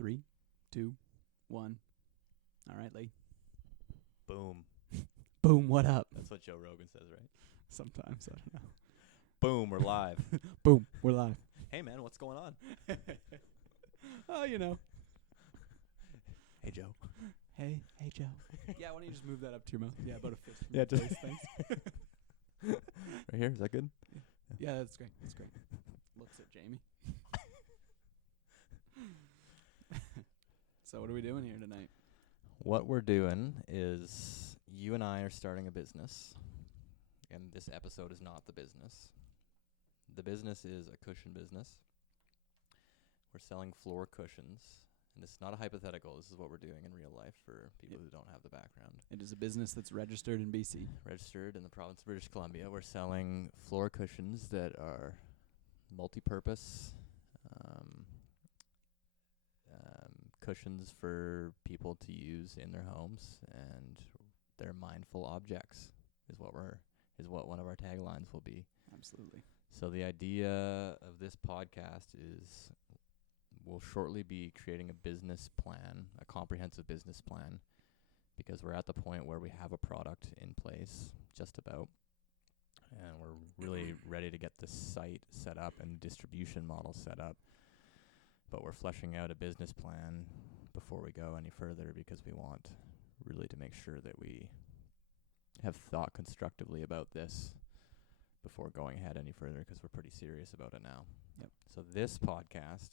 3, 2, 1. All right, Lee. Boom. Boom, what up? That's what Joe Rogan says, right? Sometimes, I don't know. Boom, we're live. Boom, we're live. Hey, man, what's going on? Oh, you know. Hey, Joe. Hey, Joe. Yeah, why don't you just move that up to your mouth? Yeah, about a fist. Yeah, just face, thanks. Right here, is that good? Yeah, that's great. That's great. Looks at Jamie. So what are we doing here tonight? What we're doing is you and I are starting a business, and this episode is not the business. The business is a cushion business. We're selling floor cushions, and this is not a hypothetical. This is what we're doing in real life for people who don't have the background. It is a business that's registered in BC. Registered in the province of British Columbia. We're selling floor cushions that are multi-purpose cushions for people to use in their homes, and they're mindful objects is what one of our taglines will be. Absolutely. So the idea of this podcast is we'll shortly be creating a business plan, a comprehensive business plan, because we're at the point where we have a product in place, just about, and we're really ready to get the site set up and distribution model set up. But we're fleshing out a business plan before we go any further, because we want really to make sure that we have thought constructively about this before going ahead any further, because we're pretty serious about it now. Yep. So this podcast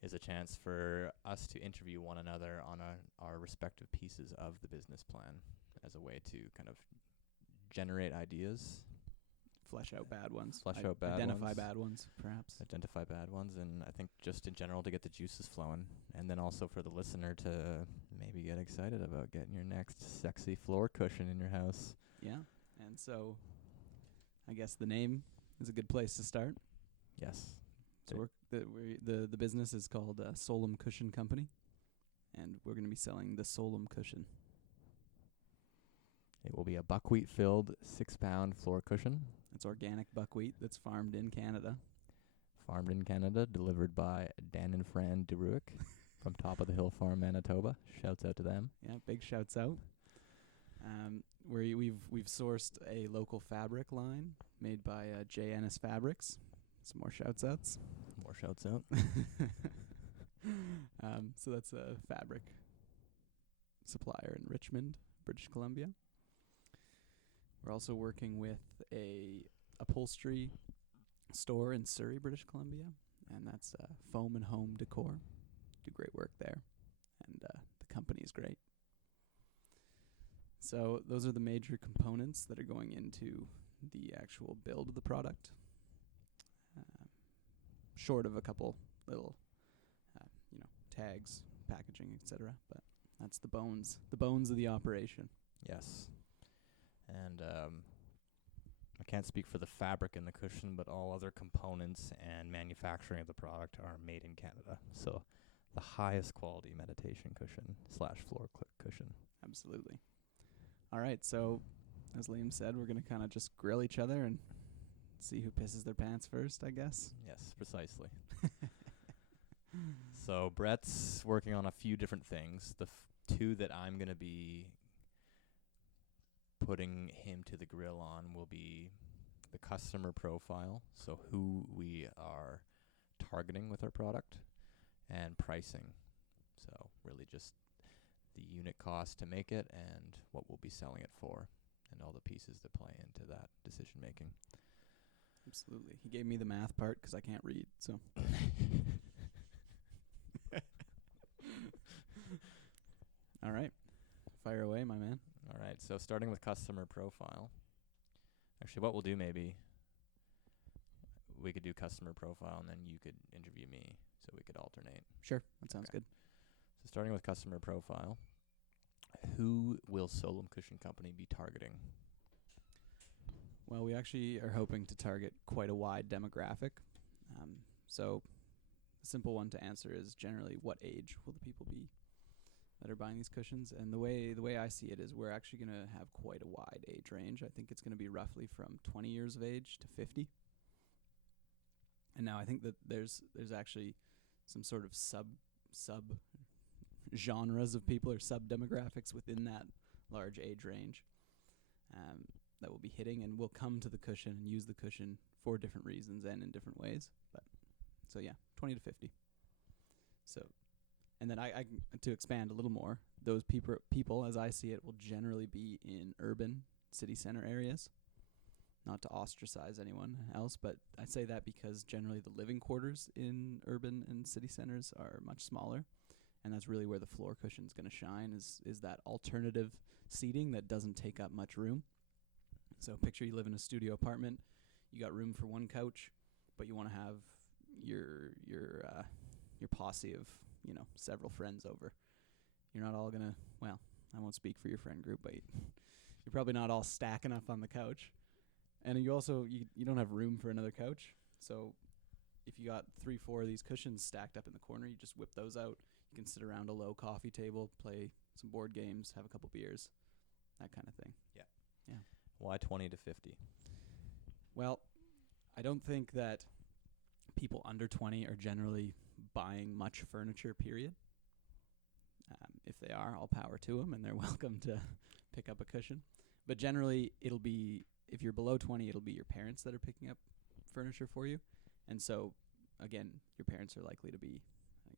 is a chance for us to interview one another on our respective pieces of the business plan as a way to kind of generate ideas. Flesh out bad ones. Identify bad ones, perhaps. Identify bad ones, and I think just in general to get the juices flowing, and then also for the listener to maybe get excited about getting your next sexy floor cushion in your house. Yeah, and so I guess the name is a good place to start. Yes. So the business is called Solum Cushion Company, and we're going to be selling the Solum cushion. It will be a buckwheat-filled 6-pound floor cushion. It's organic buckwheat that's farmed in Canada. Farmed in Canada, delivered by Dan and Fran DeRuick from Top of the Hill Farm, Manitoba. Shouts out to them. Yeah, big shouts out. We've sourced a local fabric line made by J. Ennis Fabrics. Some more shouts outs. More shouts out. So that's a fabric supplier in Richmond, British Columbia. We're also working with a upholstery store in Surrey, British Columbia, and that's Foam and Home Decor. Do great work there, and the company is great. So those are the major components that are going into the actual build of the product. Short of a couple little, tags, packaging, etc. But that's the bones of the operation. Yes. And I can't speak for the fabric in the cushion, but all other components and manufacturing of the product are made in Canada. So the highest quality meditation cushion / floor cushion. Absolutely. All right. So as Liam said, we're going to kind of just grill each other and see who pisses their pants first, I guess. Yes, precisely. So Brett's working on a few different things. The two that I'm going to be putting him to the grill on will be the customer profile, so who we are targeting with our product, and pricing. So really just the unit cost to make it and what we'll be selling it for, and all the pieces that play into that decision making. Absolutely. He gave me the math part because I can't read, so. All right. Fire away, my man. All right, so starting with customer profile. Actually, what we'll do maybe, we could do customer profile and then you could interview me, so we could alternate. Sure, that sounds good. So starting with customer profile, who will Solum Cushion Company be targeting? Well, we actually are hoping to target quite a wide demographic. So the simple one to answer is generally what age will the people be that are buying these cushions? And the way I see it is we're actually going to have quite a wide age range. I think it's going to be roughly from 20 years of age to 50. And now I think that there's actually some sort of sub genres of people or sub demographics within that large age range that will be hitting and will come to the cushion and use the cushion for different reasons and in different ways. But so yeah, 20 to 50. So, and then I to expand a little more, those people, as I see it, will generally be in urban city center areas. Not to ostracize anyone else, but I say that because generally the living quarters in urban and city centers are much smaller, and that's really where the floor cushion's going to shine, is that alternative seating that doesn't take up much room. So picture you live in a studio apartment, you got room for one couch, but you want to have your posse of, several friends over. You're not all gonna, well, I won't speak for your friend group, but you're probably not all stacking up on the couch. And you also, you don't have room for another couch. So if you got 3-4 of these cushions stacked up in the corner, you just whip those out. You can sit around a low coffee table, play some board games, have a couple beers, that kind of thing. Yeah. Yeah. Why 20 to 50? Well, I don't think that people under 20 are generally buying much furniture, period. If they are, all power to them, and they're welcome to pick up a cushion. But generally, it'll be, if you're below 20, it'll be your parents that are picking up furniture for you. And so, again, your parents are likely to be,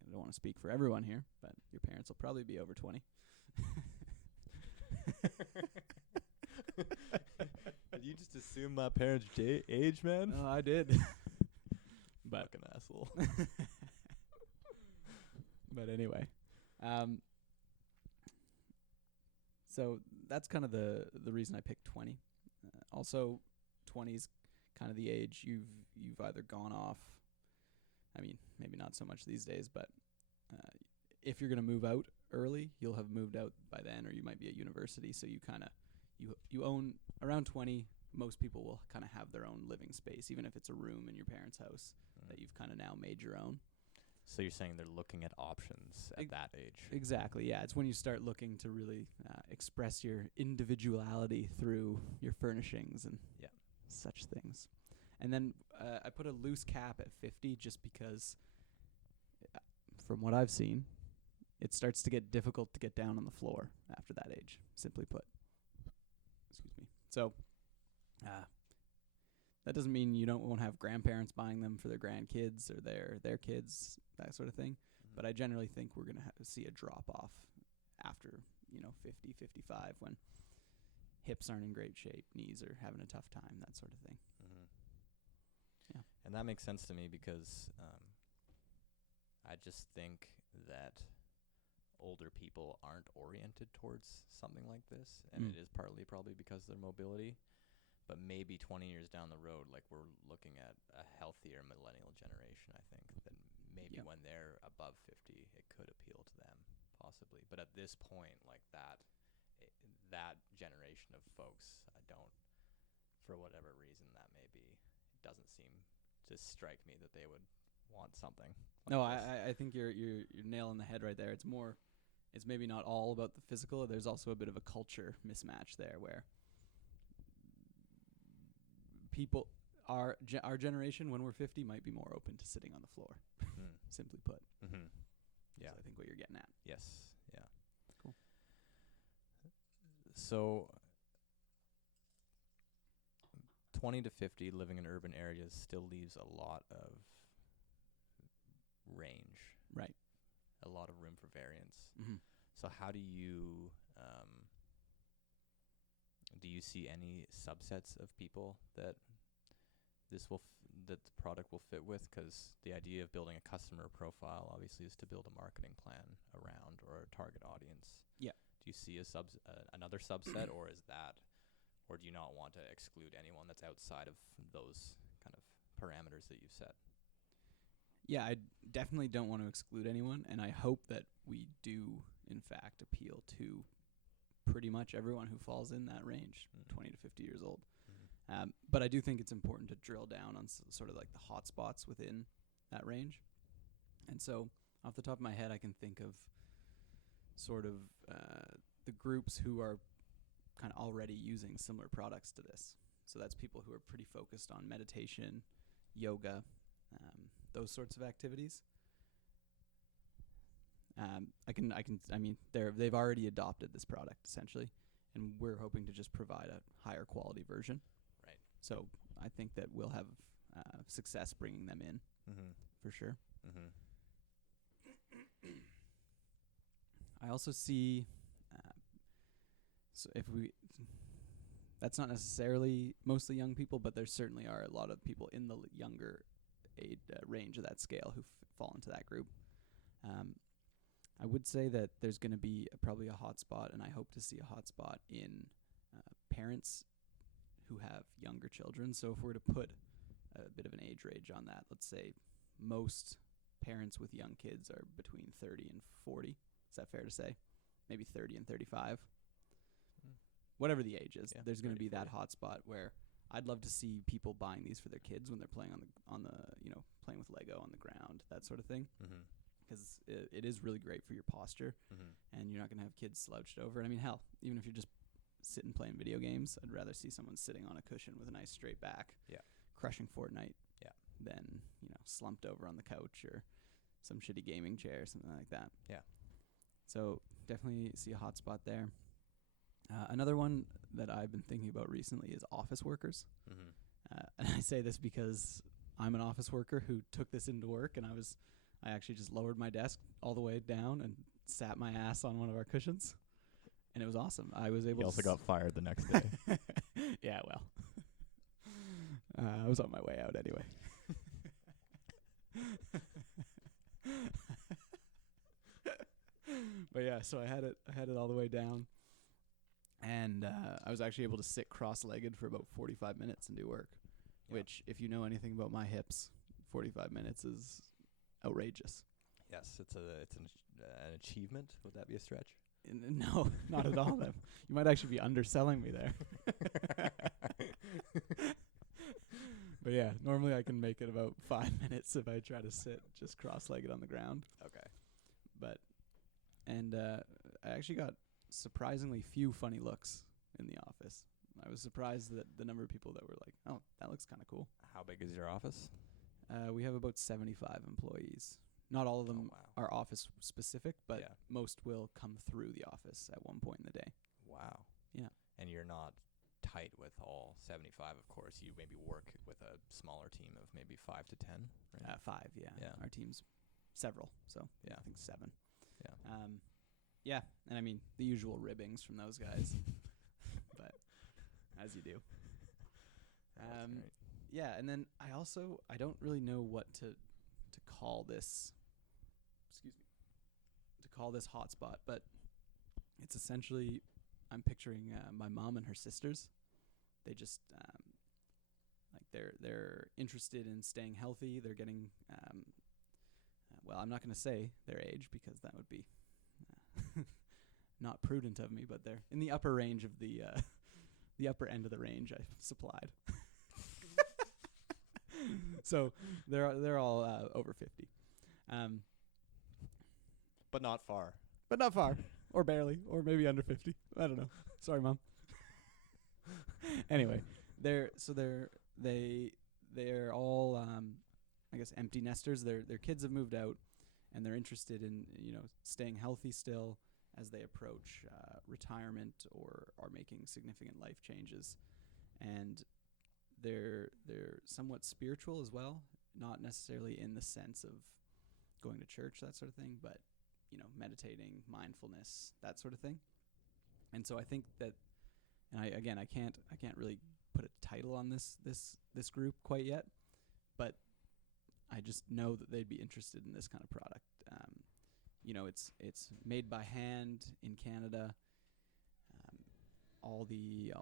I don't want to speak for everyone here, but your parents will probably be over 20. Did you just assume my parents' age, man? No, I did. But fucking asshole. But anyway, so that's kind of the reason I picked 20. Also, 20 is kind of the age you've either gone off. I mean, maybe not so much these days, but if you're going to move out early, you'll have moved out by then, or you might be at university. So you kind of you own around 20. Most people will kind of have their own living space, even if it's a room in your parents' house that you've kind of now made your own. So you're saying they're looking at options at that age? Exactly, yeah. It's when you start looking to really express your individuality through your furnishings and such things. And then I put a loose cap at 50 just because, from what I've seen, it starts to get difficult to get down on the floor after that age, simply put. Excuse me. So that doesn't mean you won't have grandparents buying them for their grandkids or their kids, that sort of thing. Mm-hmm. But I generally think we're going to see a drop-off after, 50, 55, when hips aren't in great shape, knees are having a tough time, that sort of thing. Mm-hmm. Yeah. And that makes sense to me because I just think that older people aren't oriented towards something like this, and it is partly probably because of their mobility. But maybe 20 years down the road, like, we're looking at a healthier millennial generation, I think, that maybe when they're above 50, it could appeal to them, possibly. But at this point, like, that generation of folks, I don't, for whatever reason that may be, it doesn't seem to strike me that they would want something like No, this. I think you're nailing the head right there. It's maybe not all about the physical. There's also a bit of a culture mismatch there where people, our generation, when we're 50, might be more open to sitting on the floor, simply put. Mm-hmm. Yeah. That's, I think, what you're getting at. Yes. Yeah. Cool. So 20 to 50 living in urban areas still leaves a lot of range. Right. A lot of room for variance. Mm-hmm. So how do you see any subsets of people that that the product will fit with? Because the idea of building a customer profile obviously is to build a marketing plan around, or a target audience. Yeah. Do you see another subset, or do you not want to exclude anyone that's outside of those kind of parameters that you've set? Yeah, I definitely don't want to exclude anyone, and I hope that we do, in fact, appeal to pretty much everyone who falls in that range, 20 to 50 years old. Mm-hmm. But I do think it's important to drill down on sort of like the hot spots within that range. And so, off the top of my head, I can think of sort of the groups who are kind of already using similar products to this. So that's people who are pretty focused on meditation, yoga, those sorts of activities. I mean, they've already adopted this product essentially, and we're hoping to just provide a higher quality version. Right. So I think that we'll have success bringing them in for sure. I also see, so if we, that's not necessarily mostly young people, but there certainly are a lot of people in the younger age range of that scale who fall into that group. I would say that there's going to be probably a hotspot, and I hope to see a hotspot in parents who have younger children. So if we're to put a bit of an age range on that, let's say most parents with young kids are between 30 and 40. Is that fair to say? Maybe 30 and 35. Whatever the age is, there's going to be that hotspot where I'd love to see people buying these for their kids when they're playing on the playing with Lego on the ground, that sort of thing. Because it is really great for your posture, and you're not going to have kids slouched over. And I mean, hell, even if you're just sitting playing video games, I'd rather see someone sitting on a cushion with a nice straight back, crushing Fortnite, than slumped over on the couch or some shitty gaming chair or something like that. Yeah. So definitely see a hotspot there. Another one that I've been thinking about recently is office workers. And I say this because I'm an office worker who took this into work, and I actually just lowered my desk all the way down and sat my ass on one of our cushions, and it was awesome. I was able. You also got fired the next day. Yeah, well, I was on my way out anyway. But yeah, so I had it all the way down, and I was actually able to sit cross-legged for about 45 minutes and do work, which, if you know anything about my hips, 45 minutes is outrageous. Yes, it's an achievement. Would that be a stretch? No, not at all. You might actually be underselling me there. But yeah, normally I can make it about 5 minutes if I try to sit just cross-legged on the ground. Okay. And I actually got surprisingly few funny looks in the office. I was surprised that the number of people that were like, "Oh, that looks kind of cool." How big is your office? We have about 75 employees. Not all of them are office specific, but most will come through the office at one point in the day. Wow. Yeah. And you're not tight with all 75, of course. You maybe work with a smaller team of maybe 5 to 10, right? 5, yeah. Our team's several, so I think 7. Yeah. And I mean, the usual ribbings from those guys, but as you do. Yeah, and then I don't really know what to call this. To call this hotspot, but it's essentially, I'm picturing my mom and her sisters. They just they're interested in staying healthy. They're getting well, I'm not going to say their age because that would be not prudent of me, but they're in the upper range of the upper end of the range I supplied. So they're all over 50. But not far. But not far. Or barely. Or maybe under 50. I don't know. Sorry, Mom. Anyway, they're all I guess empty nesters. Their kids have moved out, and they're interested in staying healthy still as they approach retirement or are making significant life changes. And they're somewhat spiritual as well, not necessarily in the sense of going to church, that sort of thing, but meditating, mindfulness, that sort of thing. And so I think that, and I can't really put a title on this group quite yet, but I just know that they'd be interested in this kind of product. It's made by hand in Canada. All the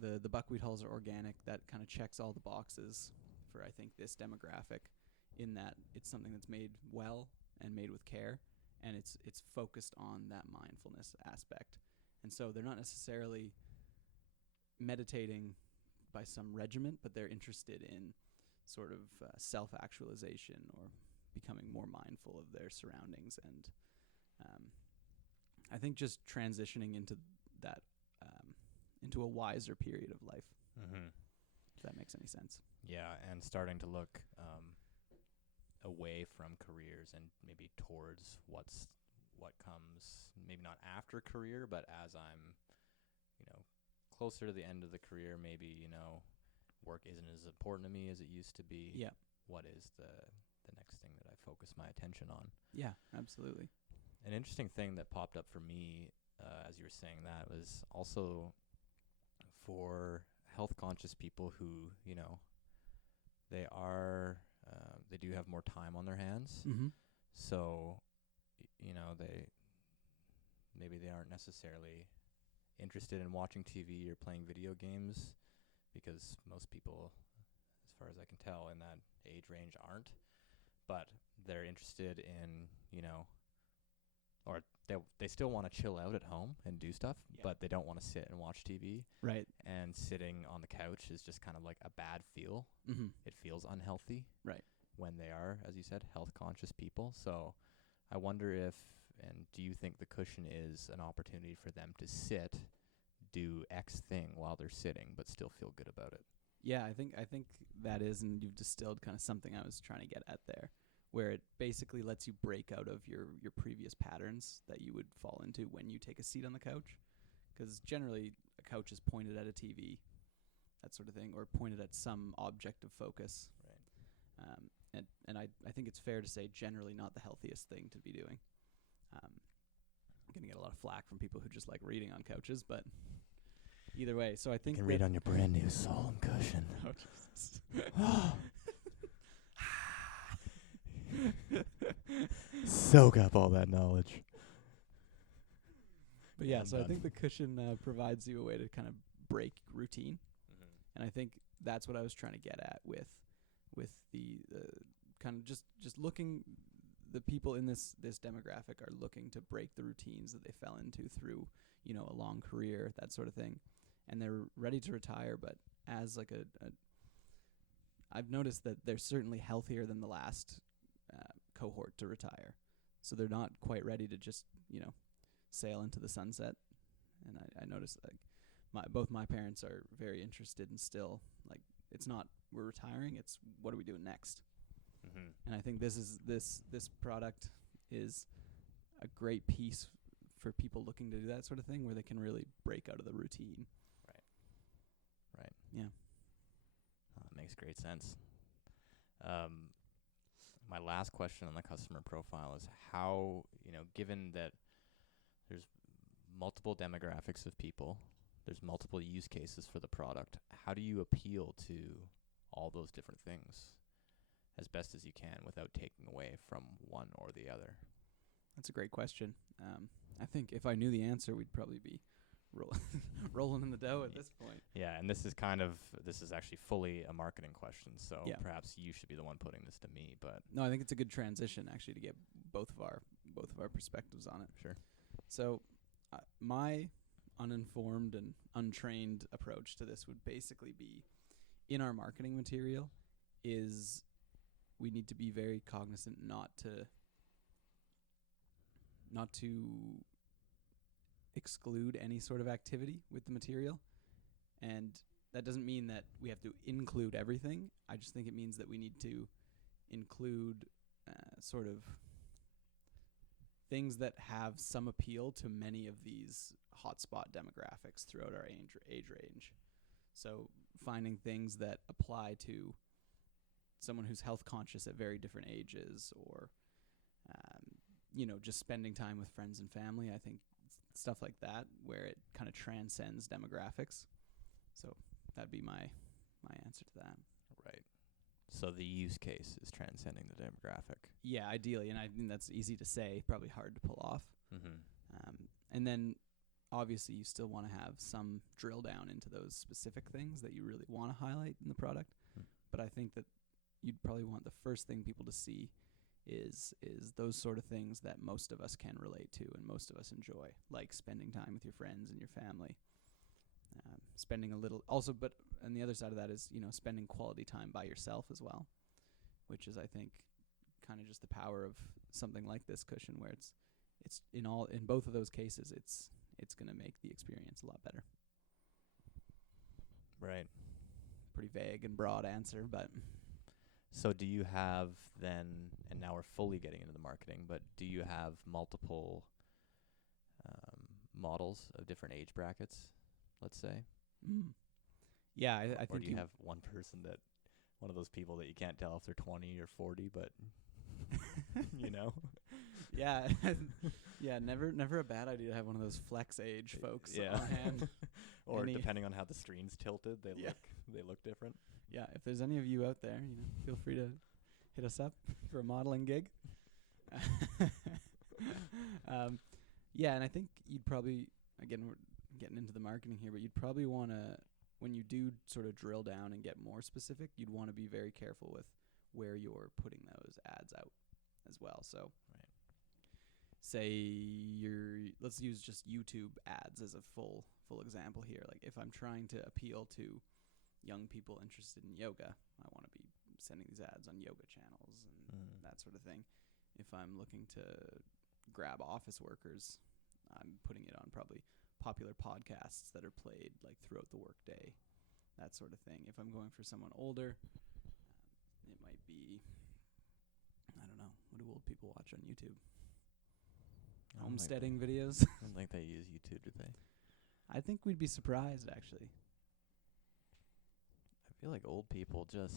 the buckwheat hulls are organic. That kind of checks all the boxes for, I think, this demographic, in that it's something that's made well and made with care, and it's focused on that mindfulness aspect. And so they're not necessarily meditating by some regiment, but they're interested in sort of self-actualization or becoming more mindful of their surroundings, and I think just transitioning into that into a wiser period of life. If that makes any sense. Yeah, and starting to look away from careers and maybe towards what's what comes maybe not after career, but as I'm, closer to the end of the career, maybe, work isn't as important to me as it used to be. Yeah. What is the next thing that I focus my attention on? Yeah, absolutely. An interesting thing that popped up for me, as you were saying that, was also for health conscious people who, they are, they do have more time on their hands. Mm-hmm. So, they aren't necessarily interested in watching TV or playing video games, because most people, as far as I can tell, in that age range aren't. But they're interested in, or they still want to chill out at home and do stuff, but they don't want to sit and watch TV. Right. And sitting on the couch is just kind of like a bad feel. Mm-hmm. It feels unhealthy. Right. When they are, as you said, health conscious people. So I wonder if, and do you think the cushion is an opportunity for them to sit, do X thing while they're sitting, but still feel good about it? Yeah, I think that is, and you've distilled kind of something I was trying to get at there, where it basically lets you break out of your previous patterns that you would fall into when you take a seat on the couch. Because generally, a couch is pointed at a TV, that sort of thing, or pointed at some object of focus. Right. And I think it's fair to say generally not the healthiest thing to be doing. I'm going to get a lot of flack from people who just like reading on couches, but either way. So I think you can read on your brand new Solemn cushion. Oh, Jesus. Soak up all that knowledge. But yeah, I'm so I done. think the cushion provides you a way to kind of break routine. Mm-hmm. And I think that's what I was trying to get at with the kind of just looking. The people in this demographic are looking to break the routines that they fell into through, a long career, that sort of thing, and they're ready to retire. But as like I've noticed that they're certainly healthier than the last cohort to retire, so they're not quite ready to just sail into the sunset. And I noticed like both my parents are very interested in still, like, it's not we're retiring, it's what are we doing next. Mm-hmm. And I think this product is a great piece for people looking to do that sort of thing, where they can really break out of the routine. Right. Yeah. That makes great sense. My last question on the customer profile is how, given that there's multiple demographics of people, there's multiple use cases for the product, how do you appeal to all those different things as best as you can without taking away from one or the other? That's a great question. I think if I knew the answer, we'd probably be rolling in the dough at this point. Yeah, and this is actually fully a marketing question, so perhaps you should be the one putting this to me. But no, I think it's a good transition actually to get both of our perspectives on it. Sure. So my uninformed and untrained approach to this would basically be, in our marketing material, is we need to be very cognizant not to exclude any sort of activity with the material. And that doesn't mean that we have to include everything. I just think it means that we need to include sort of things that have some appeal to many of these hotspot demographics throughout our age range. So finding things that apply to someone who's health conscious at very different ages, or just spending time with friends and family. I think stuff like that, where it kind of transcends demographics. So that'd be my answer to that. Right. So the use case is transcending the demographic. Yeah, ideally, and I think that's easy to say, probably hard to pull off. Mm-hmm. And then obviously you still want to have some drill down into those specific things that you really want to highlight in the product. But I think that you'd probably want the first thing people to see is those sort of things that most of us can relate to and most of us enjoy, like spending time with your friends and your family. Spending a little also, but on the other side of that is, spending quality time by yourself as well, which is, I think, kind of just the power of something like this cushion, where it's in both of those cases, it's going to make the experience a lot better. Right. Pretty vague and broad answer, but So do you have then, and now we're fully getting into the marketing, but do you have multiple models of different age brackets, let's say? Mm. Yeah, I Or think do you have one person that, one of those people that you can't tell if they're 20 or 40, but, you know? Yeah, yeah. Never a bad idea to have one of those flex age folks on hand. Or Any- depending on how the screen's tilted, they Yeah. look different. Yeah, if there's any of you out there, feel free to hit us up for a modeling gig. Yeah, and I think you'd probably, again, we're getting into the marketing here, but you'd probably want to, when you do sort of drill down and get more specific, you'd want to be very careful with where you're putting those ads out as well. So, say let's use just YouTube ads as a full example here. Like if I'm trying to appeal to young people interested in yoga, I want to be sending these ads on yoga channels and that sort of thing. If I'm looking to grab office workers, I'm putting it on probably popular podcasts that are played like throughout the workday, that sort of thing. If I'm going for someone older, it might be, I don't know, what do old people watch on YouTube? Homesteading videos. I don't think they use YouTube, do they? I think we'd be surprised, actually. I feel like old people they're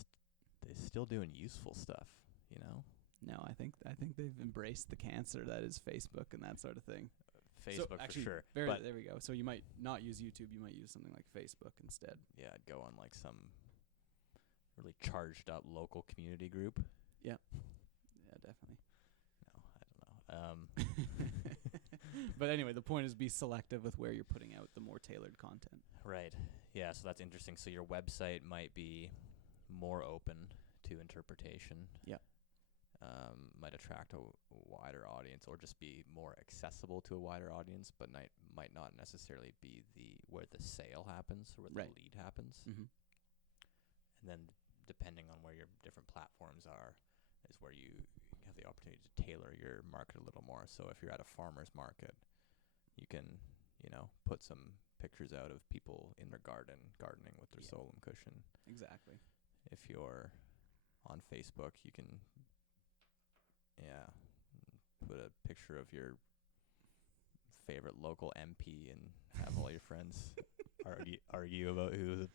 still doing useful stuff, you know? No, I think they've embraced the cancer that is Facebook and that sort of thing. Facebook actually, for sure. But there we go. So you might not use YouTube. You might use something like Facebook instead. Yeah, I'd go on like some really charged up local community group. Yeah, definitely. No, I don't know. But anyway, the point is be selective with where you're putting out the more tailored content. Right. Yeah, so that's interesting. So your website might be more open to interpretation. Yeah. Might attract a wider audience, or just be more accessible to a wider audience, but might not necessarily be where the sale happens or where the lead happens. Mm-hmm. And then depending on where your different platforms are is where you have the opportunity to tailor your market a little more. So if you're at a farmer's market, you can, put some pictures out of people in their gardening with their Solum cushion. Exactly. If you're on Facebook, you can put a picture of your favorite local MP and have all your friends argue about who the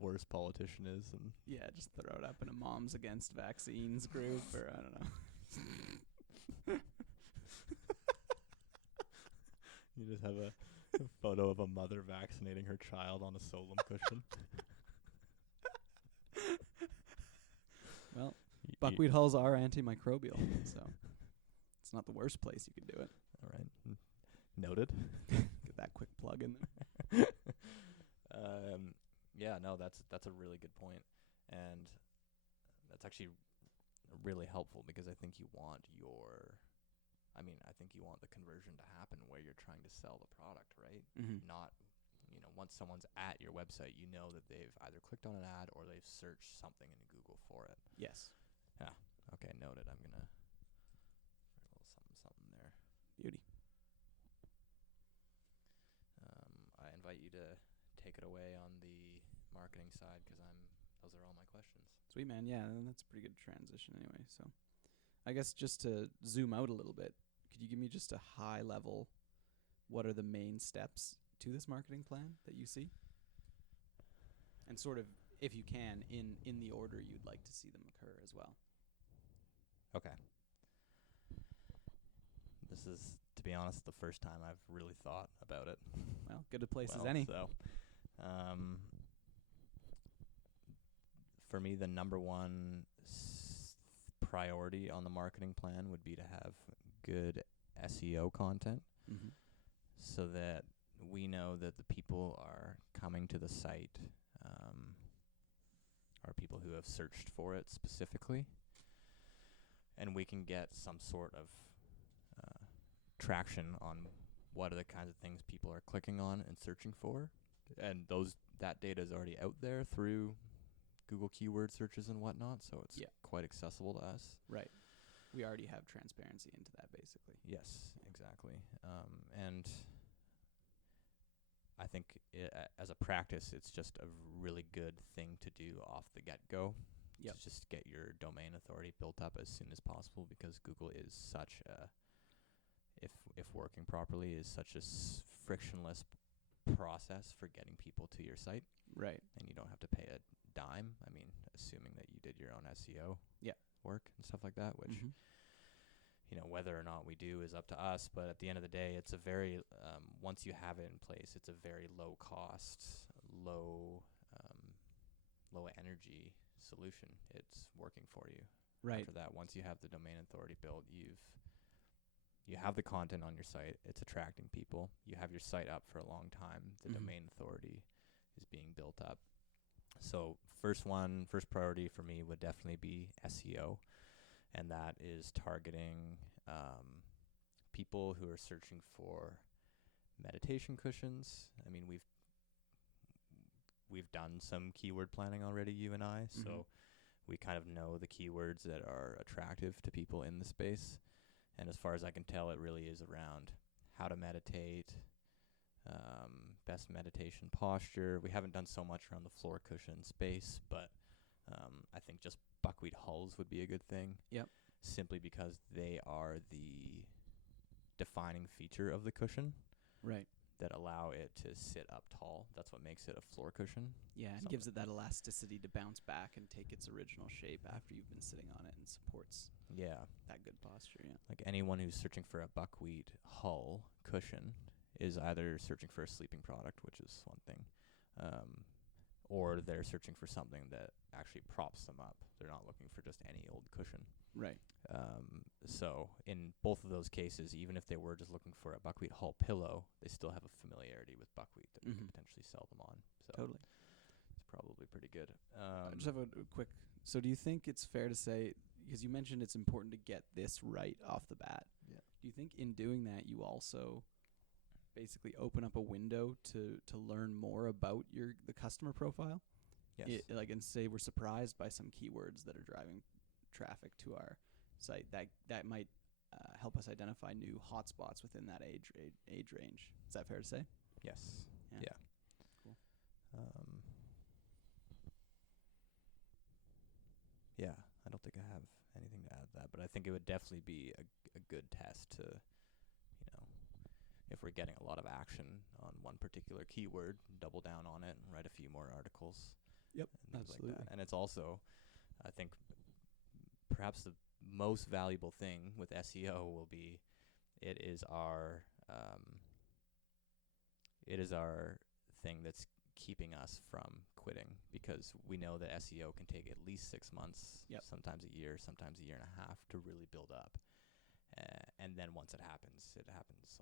worst politician is, and just throw it up in a Moms Against Vaccines group, or I don't know. You just have a photo of a mother vaccinating her child on a Solum cushion. Well, buckwheat hulls are antimicrobial, so it's not the worst place you could do it. All right. Noted. Get that quick plug in there. That's a really good point. And that's actually really helpful, because I think you want the conversion to happen where you're trying to sell the product, right? Mm-hmm. Not, once someone's at your website, that they've either clicked on an ad or they've searched something in Google for it. Yes. Yeah. Okay, noted. I'm going to write a little something there. Beauty. I invite you to take it away on the marketing side, because those are all my questions. Sweet, man. Yeah, that's a pretty good transition anyway. So I guess just to zoom out a little bit, could you give me just a high level, what are the main steps to this marketing plan that you see? And sort of, if you can, in the order you'd like to see them occur as well. Okay. This is, to be honest, the first time I've really thought about it. Well, good a place as any. So, for me, the number one priority on the marketing plan would be to have good SEO content, Mm-hmm. so that we know that the people are coming to the site are people who have searched for it specifically, and we can get some sort of traction on what are the kinds of things people are clicking on and searching for, and that data is already out there through Google keyword searches and whatnot, so it's quite accessible to us. Right. We already have transparency into that, basically. Yes, exactly. And I think as a practice, it's just a really good thing to do off the get-go, Yep. to just get your domain authority built up as soon as possible, because Google is such a, if working properly, is such a frictionless process for getting people to your site, Right. and you don't have to pay a dime. I mean, assuming that you did your own SEO work and stuff like that, which Mhm. you know, whether or not we do is up to us. But at the end of the day, it's a very once you have it in place, it's a very low cost, low low energy solution. It's working for you. Right. After that, once you have the domain authority built, you have the content on your site. It's attracting people. You have your site up for a long time. The Mhm. domain authority is being built up. So first priority for me would definitely be SEO, and that is targeting people who are searching for meditation cushions. I mean, we've done some keyword planning already, you and I, Mhm. so we kind of know the keywords that are attractive to people in the space. And as far as I can tell, it really is around how to meditate, best meditation posture. We haven't done so much around the floor cushion space, but I think just buckwheat hulls would be a good thing. Yep. Simply because they are the defining feature of the cushion Right. that allow it to sit up tall. That's what makes it a floor cushion. Yeah, and gives it that elasticity to bounce back and take its original shape after you've been sitting on it, and supports Yeah. that good posture. Yeah. Like anyone who's searching for a buckwheat hull cushion is either searching for a sleeping product, which is one thing, or they're searching for something that actually props them up. They're not looking for just any old cushion. Right. So in both of those cases, even if they were just looking for a buckwheat hull pillow, they still have a familiarity with buckwheat that we could Mhm. potentially sell them on. So Totally. it's probably pretty good. I just have a quick. So, do you think it's fair to say, because you mentioned it's important to get this right off the bat? Yeah. Do you think in doing that you also basically open up a window to learn more about the customer profile? Yes. Like, and say we're surprised by some keywords that are driving traffic to our site, that might help us identify new hotspots within that age range. Is that fair to say? Yes. Yeah. Yeah. Cool. Yeah, I don't think I have anything to add to that, but I think it would definitely be a good test to, you know, if we're getting a lot of action on one particular keyword, double down on it and write a few more articles. Yep, And things absolutely. like that. And it's also, I think, perhaps the most valuable thing with SEO will be, it is our thing that's keeping us from quitting, because we know that SEO can take at least 6 months, Yep. sometimes a year and a half to really build up. And then once it happens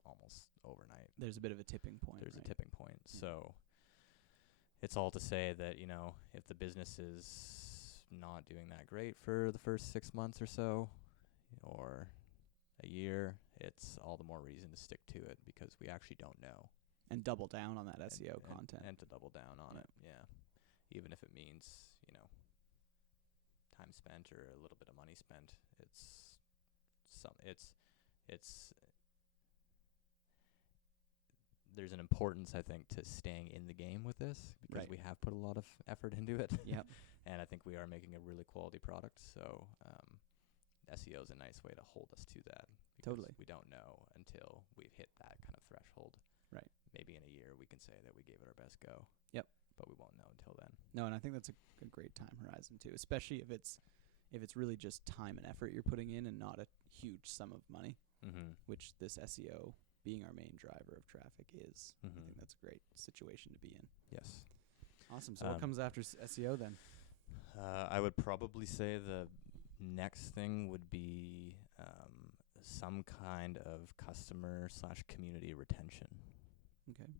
almost overnight. There's a bit of a tipping point. There's right? a tipping point. Yeah. So it's all to say that, you know, if the business is not doing that great for the first 6 months or so, or a year, it's all the more reason to stick to it, because we actually don't know. And double down on that SEO content. And to double down on Yeah. it, yeah. Even if it means, you know, time spent or a little bit of money spent, there's an importance, I think, to staying in the game with this, because Right. we have put a lot of effort into it. Yep. And I think we are making a really quality product. So SEO is a nice way to hold us to that. Because Totally. we don't know until we've hit that kind of threshold. Right. Maybe in a year we can say that we gave it our best go. Yep. But we won't know until then. No, and I think that's a great time horizon too, especially if it's really just time and effort you're putting in and not a huge sum of money, Mm-hmm. which this SEO being our main driver of traffic is. I Mhm. think that's a great situation to be in. Yes. Awesome. So what Um, comes after SEO then? I would probably say the next thing would be some kind of customer/community retention. Okay.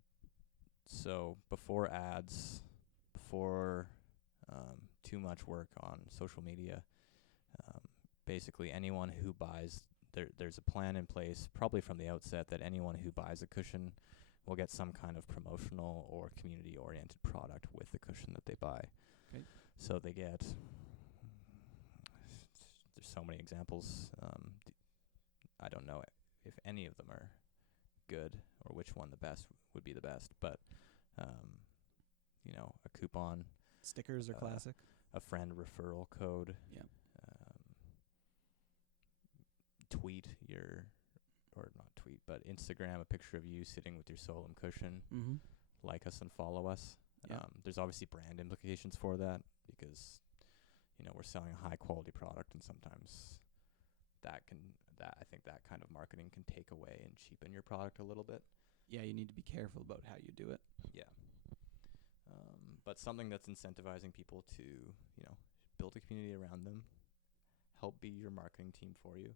So before ads, before too much work on social media, basically anyone who buys, there's a plan in place probably from the outset that anyone who buys a cushion will get some kind of promotional or community-oriented product with the cushion that they buy. Okay. So they get, there's so many examples. I don't know if any of them are good or which one the best would be the best, but you know, a coupon, Stickers are classic. a friend referral code. Yeah. Tweet your, or not tweet, but Instagram a picture of you sitting with your Solom cushion. Mm-hmm. Like us and follow us. Yeah. There's obviously brand implications for that because, we're selling a high quality product, and sometimes I think that kind of marketing can take away and cheapen your product a little bit. Yeah, you need to be careful about how you do it. Yeah. But something that's incentivizing people to, build a community around them, help be your marketing team for you,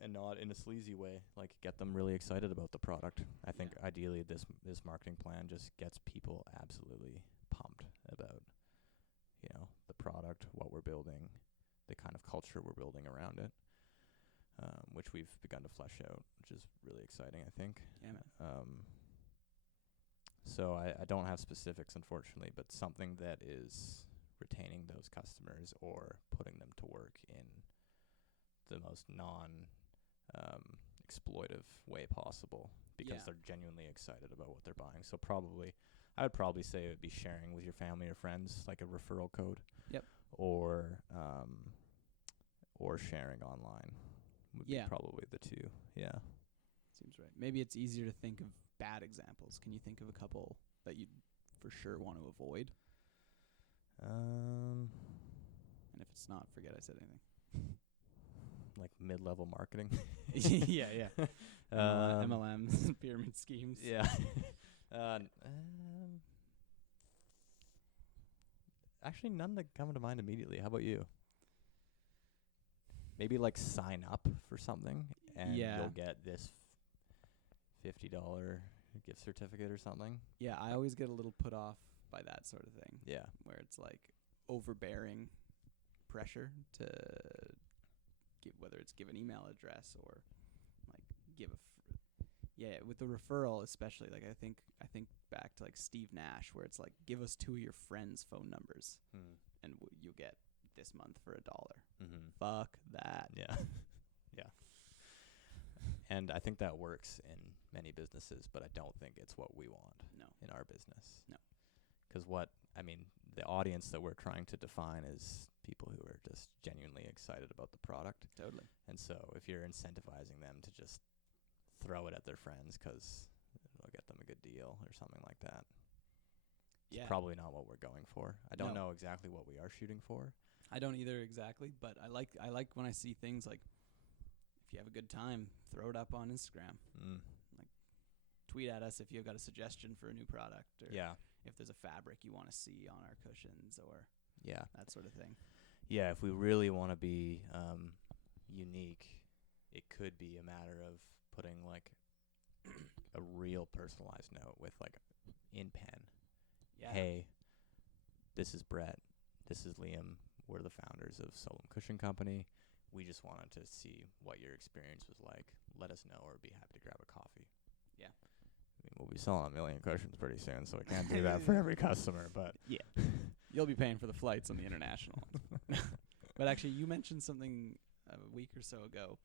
and not in a sleazy way, like get them really excited about the product. I think ideally this marketing plan just gets people absolutely pumped about, the product, what we're building, the kind of culture we're building around it, which we've begun to flesh out, which is really exciting, I think. Yeah, man. So I don't have specifics, unfortunately, but something that is retaining those customers or putting them to work in the most exploitive way possible, because they're genuinely excited about what they're buying. So I would probably say it would be sharing with your family or friends, like a referral code. Yep. Or sharing online would be probably the two. Yeah. Seems right. Maybe it's easier to think of bad examples. Can you think of a couple that you for sure want to avoid? And if it's not, forget I said anything. Like mid-level marketing. Yeah. MLMs, pyramid schemes. Yeah. Actually, none that come to mind immediately. How about you? Maybe like sign up for something and you'll get this $50 gift certificate or something. Yeah, I always get a little put off by that sort of thing. Yeah. Where it's like overbearing pressure to give, whether it's give an email address or like give with the referral especially, like I think back to like Steve Nash, where it's like, give us 2 of your friends' phone numbers and you'll get this month for $1. Fuck that. Yeah. Yeah. And I think that works in many businesses, but I don't think it's what we want in our business. No. Because the audience that we're trying to define is people who are just genuinely excited about the product. Totally. And so if you're incentivizing them to just throw it at their friends because it'll get them a good deal or something like that, it's probably not what we're going for. I don't know exactly what we are shooting for. I don't either exactly, but I like when I see things like, if you have a good time, throw it up on Instagram. Like, tweet at us if you've got a suggestion for a new product, or if there's a fabric you want to see on our cushions, or that sort of thing. Yeah, if we really want to be unique, it could be a matter of putting like a real personalized note with like in pen. Yeah. Hey, this is Brett. This is Liam. We're the founders of Solom Cushion Company. We just wanted to see what your experience was like. Let us know, or be happy to grab a coffee. Yeah. We'll be selling 1 million cushions pretty soon, so we can't do that for every customer. But you'll be paying for the flights on the international ones. But actually, you mentioned something a week or so ago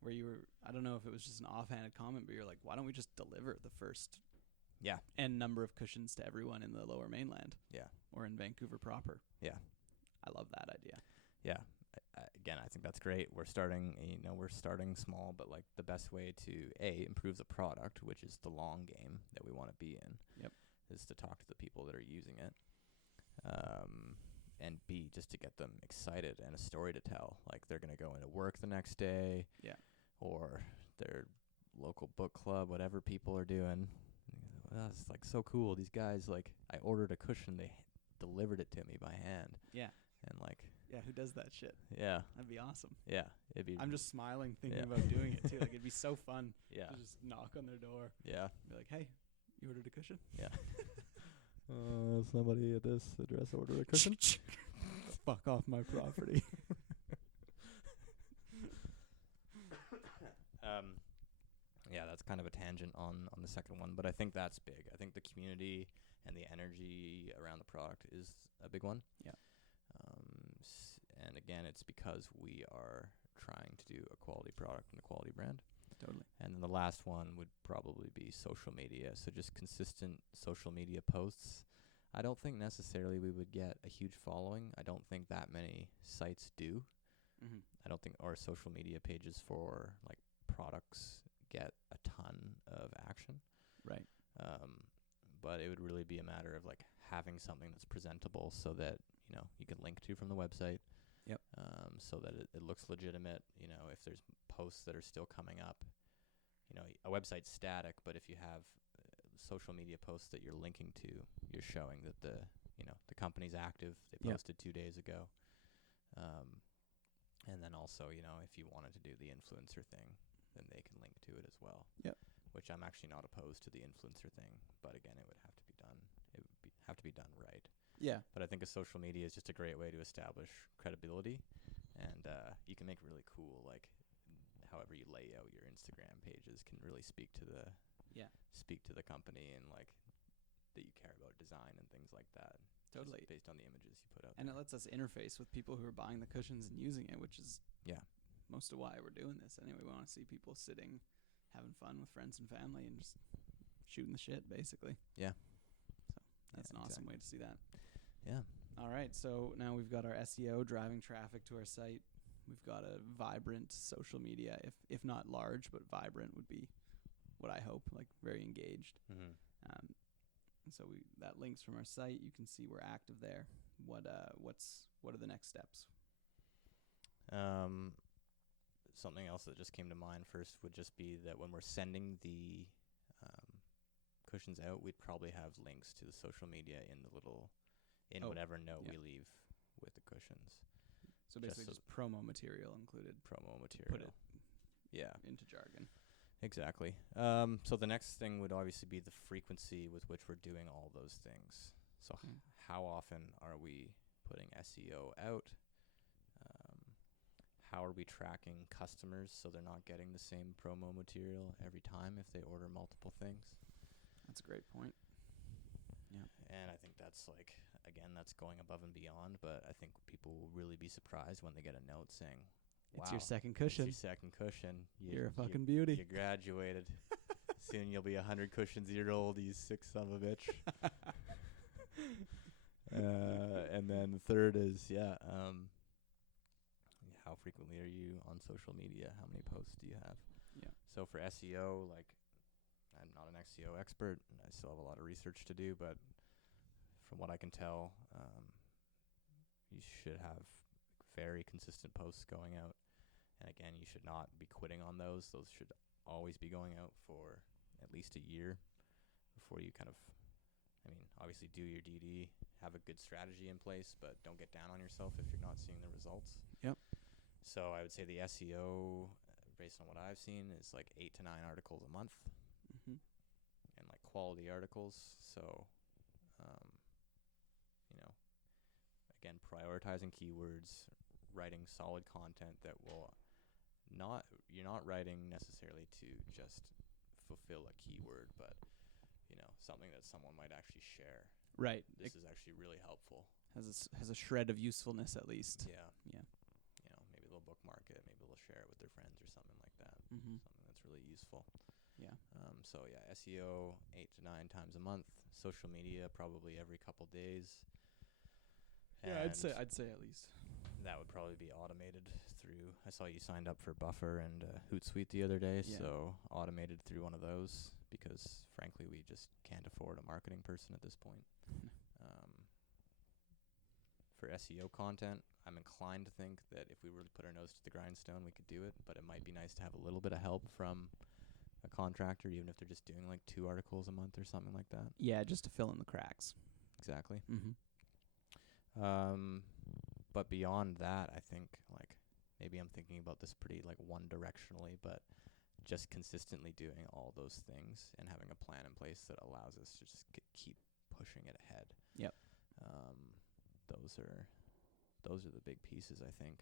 where you were, I don't know if it was just an offhanded comment, but you're like, why don't we just deliver the first N number of cushions to everyone in the Lower Mainland? Yeah. Or in Vancouver proper. Yeah. I love that idea. Yeah. Again, I think that's great. We're starting small, but like the best way to improve the product, which is the long game that we want to be in, is to talk to the people that are using it, and B, just to get them excited and a story to tell. Like they're gonna go into work the next day, or their local book club, whatever people are doing. That's like so cool. These guys, like, I ordered a cushion, they delivered it to me by hand. Yeah, and like. Yeah, who does that shit? Yeah. That'd be awesome. Yeah, it'd be. I'm just smiling thinking about doing it too. Like, it'd be so fun. Yeah. To just knock on their door. Yeah. Be like, hey, you ordered a cushion? Yeah. Somebody at this address ordered a cushion? Fuck off my property. Yeah, that's kind of a tangent on the second one, but I think that's big. I think the community and the energy around the product is a big one. Yeah. And again, it's because we are trying to do a quality product and a quality brand. Totally. And then the last one would probably be social media. So just consistent social media posts I don't think necessarily we would get a huge following. I don't think that many sites do. Mm-hmm. I don't think our social media pages for like products get a ton of action. Right. But it would really be a matter of like having something that's presentable so that, you know, you can link to from the website. Yep. So that it looks legitimate. You know, if there's posts that are still coming up, you know, a website's static, but if you have social media posts that you're linking to, you're showing that the company's active. They posted 2 days ago. And then also, you know, if you wanted to do the influencer thing, then they can link to it as well. Yep. Which I'm actually not opposed to the influencer thing, but again, it would have to be done. It would have to be done right. Yeah. But I think a social media is just a great way to establish credibility, and you can make really cool, like, however you lay out your Instagram pages can really speak to the company, and like that you care about design and things like that. Totally. Just based on the images you put out. And there. it lets us interface with people who are buying the cushions and using it, which is most of why we're doing this. Anyway, we want to see people sitting, having fun with friends and family, and just shooting the shit, basically. Yeah. So that's an awesome way to see that. Yeah. All right, so now we've got our SEO driving traffic to our site. We've got a vibrant social media, if not large, but vibrant would be what I hope, like very engaged. Mm-hmm. And so that links from our site. You can see we're active there. What are the next steps? Something else that just came to mind first would just be that when we're sending the cushions out, we'd probably have links to the social media in the little whatever note we leave with the cushions. So basically just promo material included. Promo material. Put it into jargon. Exactly. So the next thing would obviously be the frequency with which we're doing all those things. So how often are we putting SEO out? How are we tracking customers so they're not getting the same promo material every time if they order multiple things? That's a great point. Yeah. And I think that's like, again, that's going above and beyond, but I think people will really be surprised when they get a note saying, wow, it's your second cushion. It's your second cushion. You're a fucking beauty. You graduated. Soon you'll be 100 cushions a year old, you sick son of a bitch. And then the third is, how frequently are you on social media? How many posts do you have? Yeah. So for SEO, like, I'm not an SEO expert. I still have a lot of research to do, but from what I can tell, you should have very consistent posts going out. And again, you should not be quitting on those. Those should always be going out for at least a year before you kind of, obviously do your DD, have a good strategy in place, but don't get down on yourself if you're not seeing the results. Yep. So I would say the SEO, based on what I've seen, is like 8 to 9 articles a month, and like quality articles. So, again, prioritizing keywords, writing solid content that will you're not writing necessarily to just fulfill a keyword, but something that someone might actually share. Right. This is actually really helpful. Has a shred of usefulness at least. Yeah. Yeah. Maybe they'll bookmark it. Maybe they'll share it with their friends or something like that. Mm-hmm. Something that's really useful. Yeah. SEO 8 to 9 times a month. Social media probably every couple days. Yeah, I'd say at least. That would probably be automated through. I saw you signed up for Buffer and Hootsuite the other day, so automated through one of those, because frankly we just can't afford a marketing person at this point. For SEO content, I'm inclined to think that if we were to put our nose to the grindstone, we could do it, but it might be nice to have a little bit of help from a contractor, even if they're just doing like 2 articles a month or something like that. Yeah, just to fill in the cracks. Exactly. Mm-hmm. But beyond that, I think like maybe I'm thinking about this pretty like one directionally, but just consistently doing all those things and having a plan in place that allows us to just keep pushing it ahead. Yep. Those are the big pieces, I think.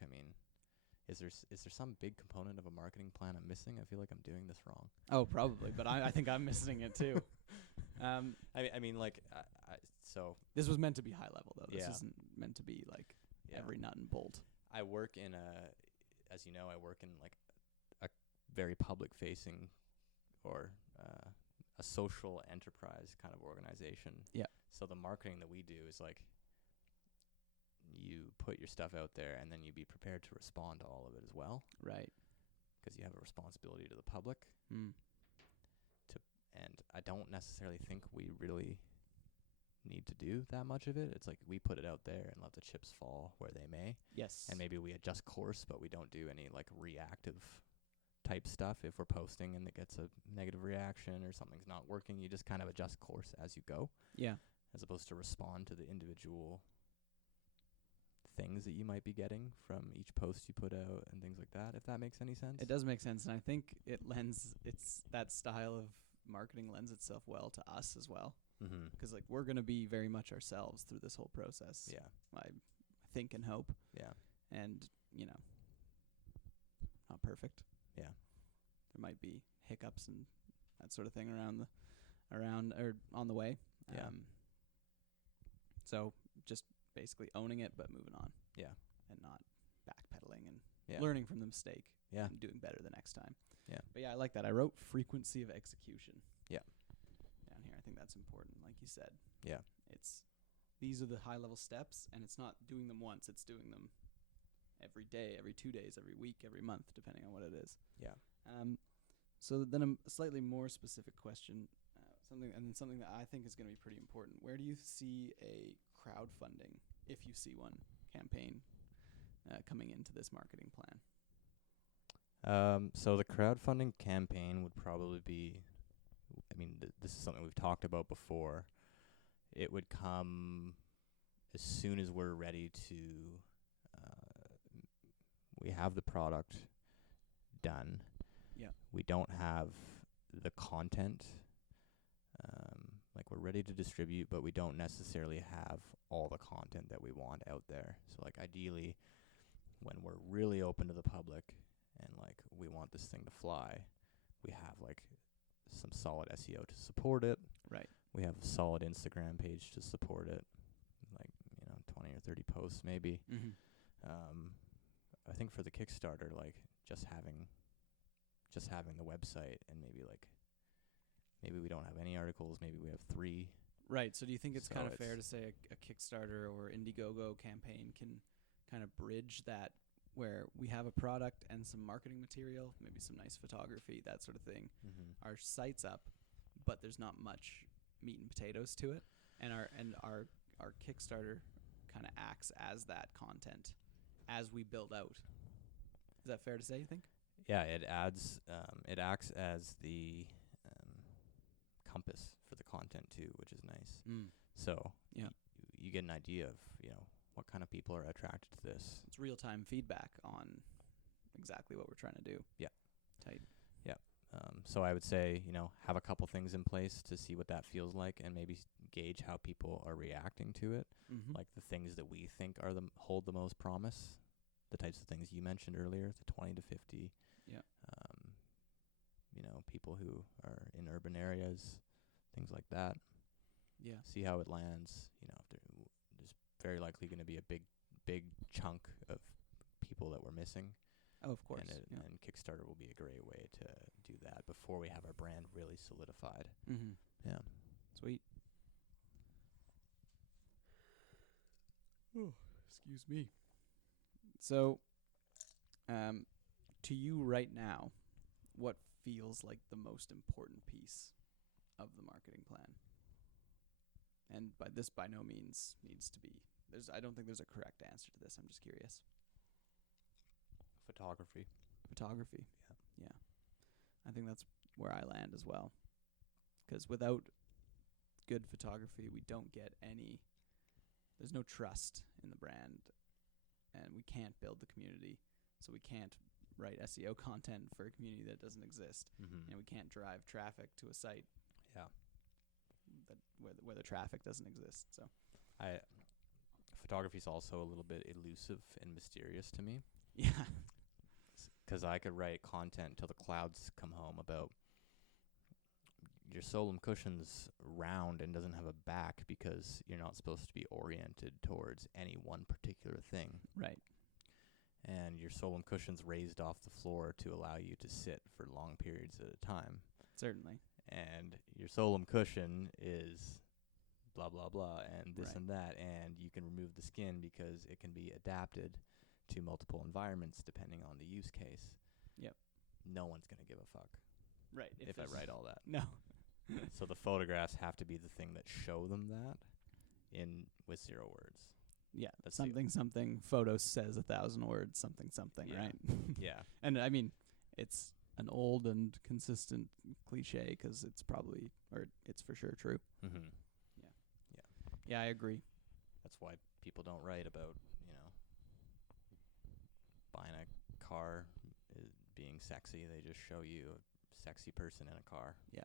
Is there some big component of a marketing plan I'm missing? I feel like I'm doing this wrong. Oh, probably, but I think I'm missing it too. So this was meant to be high level though. This Yeah. isn't meant to be like every nut and bolt. I work in as you know, I work in like a very public facing or a social enterprise kind of organization. Yeah. So the marketing that we do is like you put your stuff out there and then you be prepared to respond to all of it as well, Right. because you have a responsibility to the public. Mm. And I don't necessarily think we really need to do that much of it. It's like we put it out there and let the chips fall where they may. Yes. And maybe we adjust course, but we don't do any like reactive type stuff. If we're posting and it gets a negative reaction or something's not working, you just kind of adjust course as you go, Yeah. as opposed to respond to the individual things that you might be getting from each post you put out and things like that, if that makes any sense. It does make sense, and I think it's that style of marketing lends itself well to us as well, Mm-hmm. because like we're gonna be very much ourselves through this whole process. Yeah. I think and hope, Yeah. and not perfect. Yeah. There might be hiccups and that sort of thing around or on the way. Yeah. So just basically owning it, but moving on. Yeah. And not backpedaling and Yeah. learning from the mistake. Yeah. And doing better the next time. Yeah. But yeah, I like that. I wrote frequency of execution. Yeah. Down here, I think that's important. Like you said. Yeah. These are the high level steps, and it's not doing them once. It's doing them every day, every 2 days, every week, every month, depending on what it is. Yeah. So then a slightly more specific question, something that I think is going to be pretty important. Where do you see a crowdfunding, if you see one, campaign coming into this marketing plan? So the crowdfunding campaign would probably be, this is something we've talked about before. It would come as soon as we're ready to, we have the product done. Yeah. We don't have the content. Like we're ready to distribute, but we don't necessarily have all the content that we want out there. So like ideally, when we're really open to the public and like we want this thing to fly, we have like some solid SEO to support it. Right. We have a solid Instagram page to support it, like 20 or 30 posts maybe. Mm-hmm. I think for the Kickstarter, like just having the website and maybe we don't have any articles, maybe we have 3. Right. So do you think it's So kind of it's- fair to say a Kickstarter or Indiegogo campaign can kind of bridge that, where we have a product and some marketing material, maybe some nice photography, that sort of thing. Mm-hmm. Our site's up, but there's not much meat and potatoes to it, and our Kickstarter kind of acts as that content as we build out. Is that fair to say, you think? Yeah, it acts as the compass for the content too, which is nice. So Yeah. you get an idea of what kind of people are attracted to this. It's real-time feedback on exactly what we're trying to do. Yeah. Tight. So I would say have a couple things in place to see what that feels like, and maybe gauge how people are reacting to it. Mm-hmm. Like the things that we think hold the most promise, the types of things you mentioned earlier, the 20 to 50. Yeah. People who are in urban areas, things like that. Yeah. See how it lands. If there's very likely going to be a big chunk of people that we're missing. Oh, of course. And Kickstarter will be a great way to do that before we have our brand really solidified. Mm-hmm. Yeah. Sweet. Oh, excuse me. So, to you right now, what feels like the most important piece of the marketing plan? And by no means needs to be. I don't think there's a correct answer to this. I'm just curious. Photography. Photography. Yeah. I think that's where I land as well. Because without good photography, we don't get there's no trust in the brand, and we can't build the community. So we can't write SEO content for a community that doesn't exist, Mm-hmm. and we can't drive traffic to a site Yeah. where the traffic doesn't exist. So Photography is also a little bit elusive and mysterious to me. yeah. Because I could write content till the clouds come home about your Solum cushion's round and doesn't have a back because you're not supposed to be oriented towards any one particular thing. Right. And your Solum cushion's raised off the floor to allow you to sit for long periods at a time. Certainly. And your Solum cushion is blah blah blah and this Right. and that, and you can remove the skin because it can be adapted to multiple environments depending on the use case. Yep. No one's gonna give a fuck Right. if I write all that. No. So the photographs have to be the thing that show them that in with 0 words. Yeah. That's Something. Photo says 1,000 words. Something. Yeah. Right. Yeah. And I mean, it's an old and consistent cliche because it's probably, or it's for sure true. Mm-hmm. Yeah, I agree. That's why people don't write about, buying a car being sexy. They just show you a sexy person in a car. Yeah.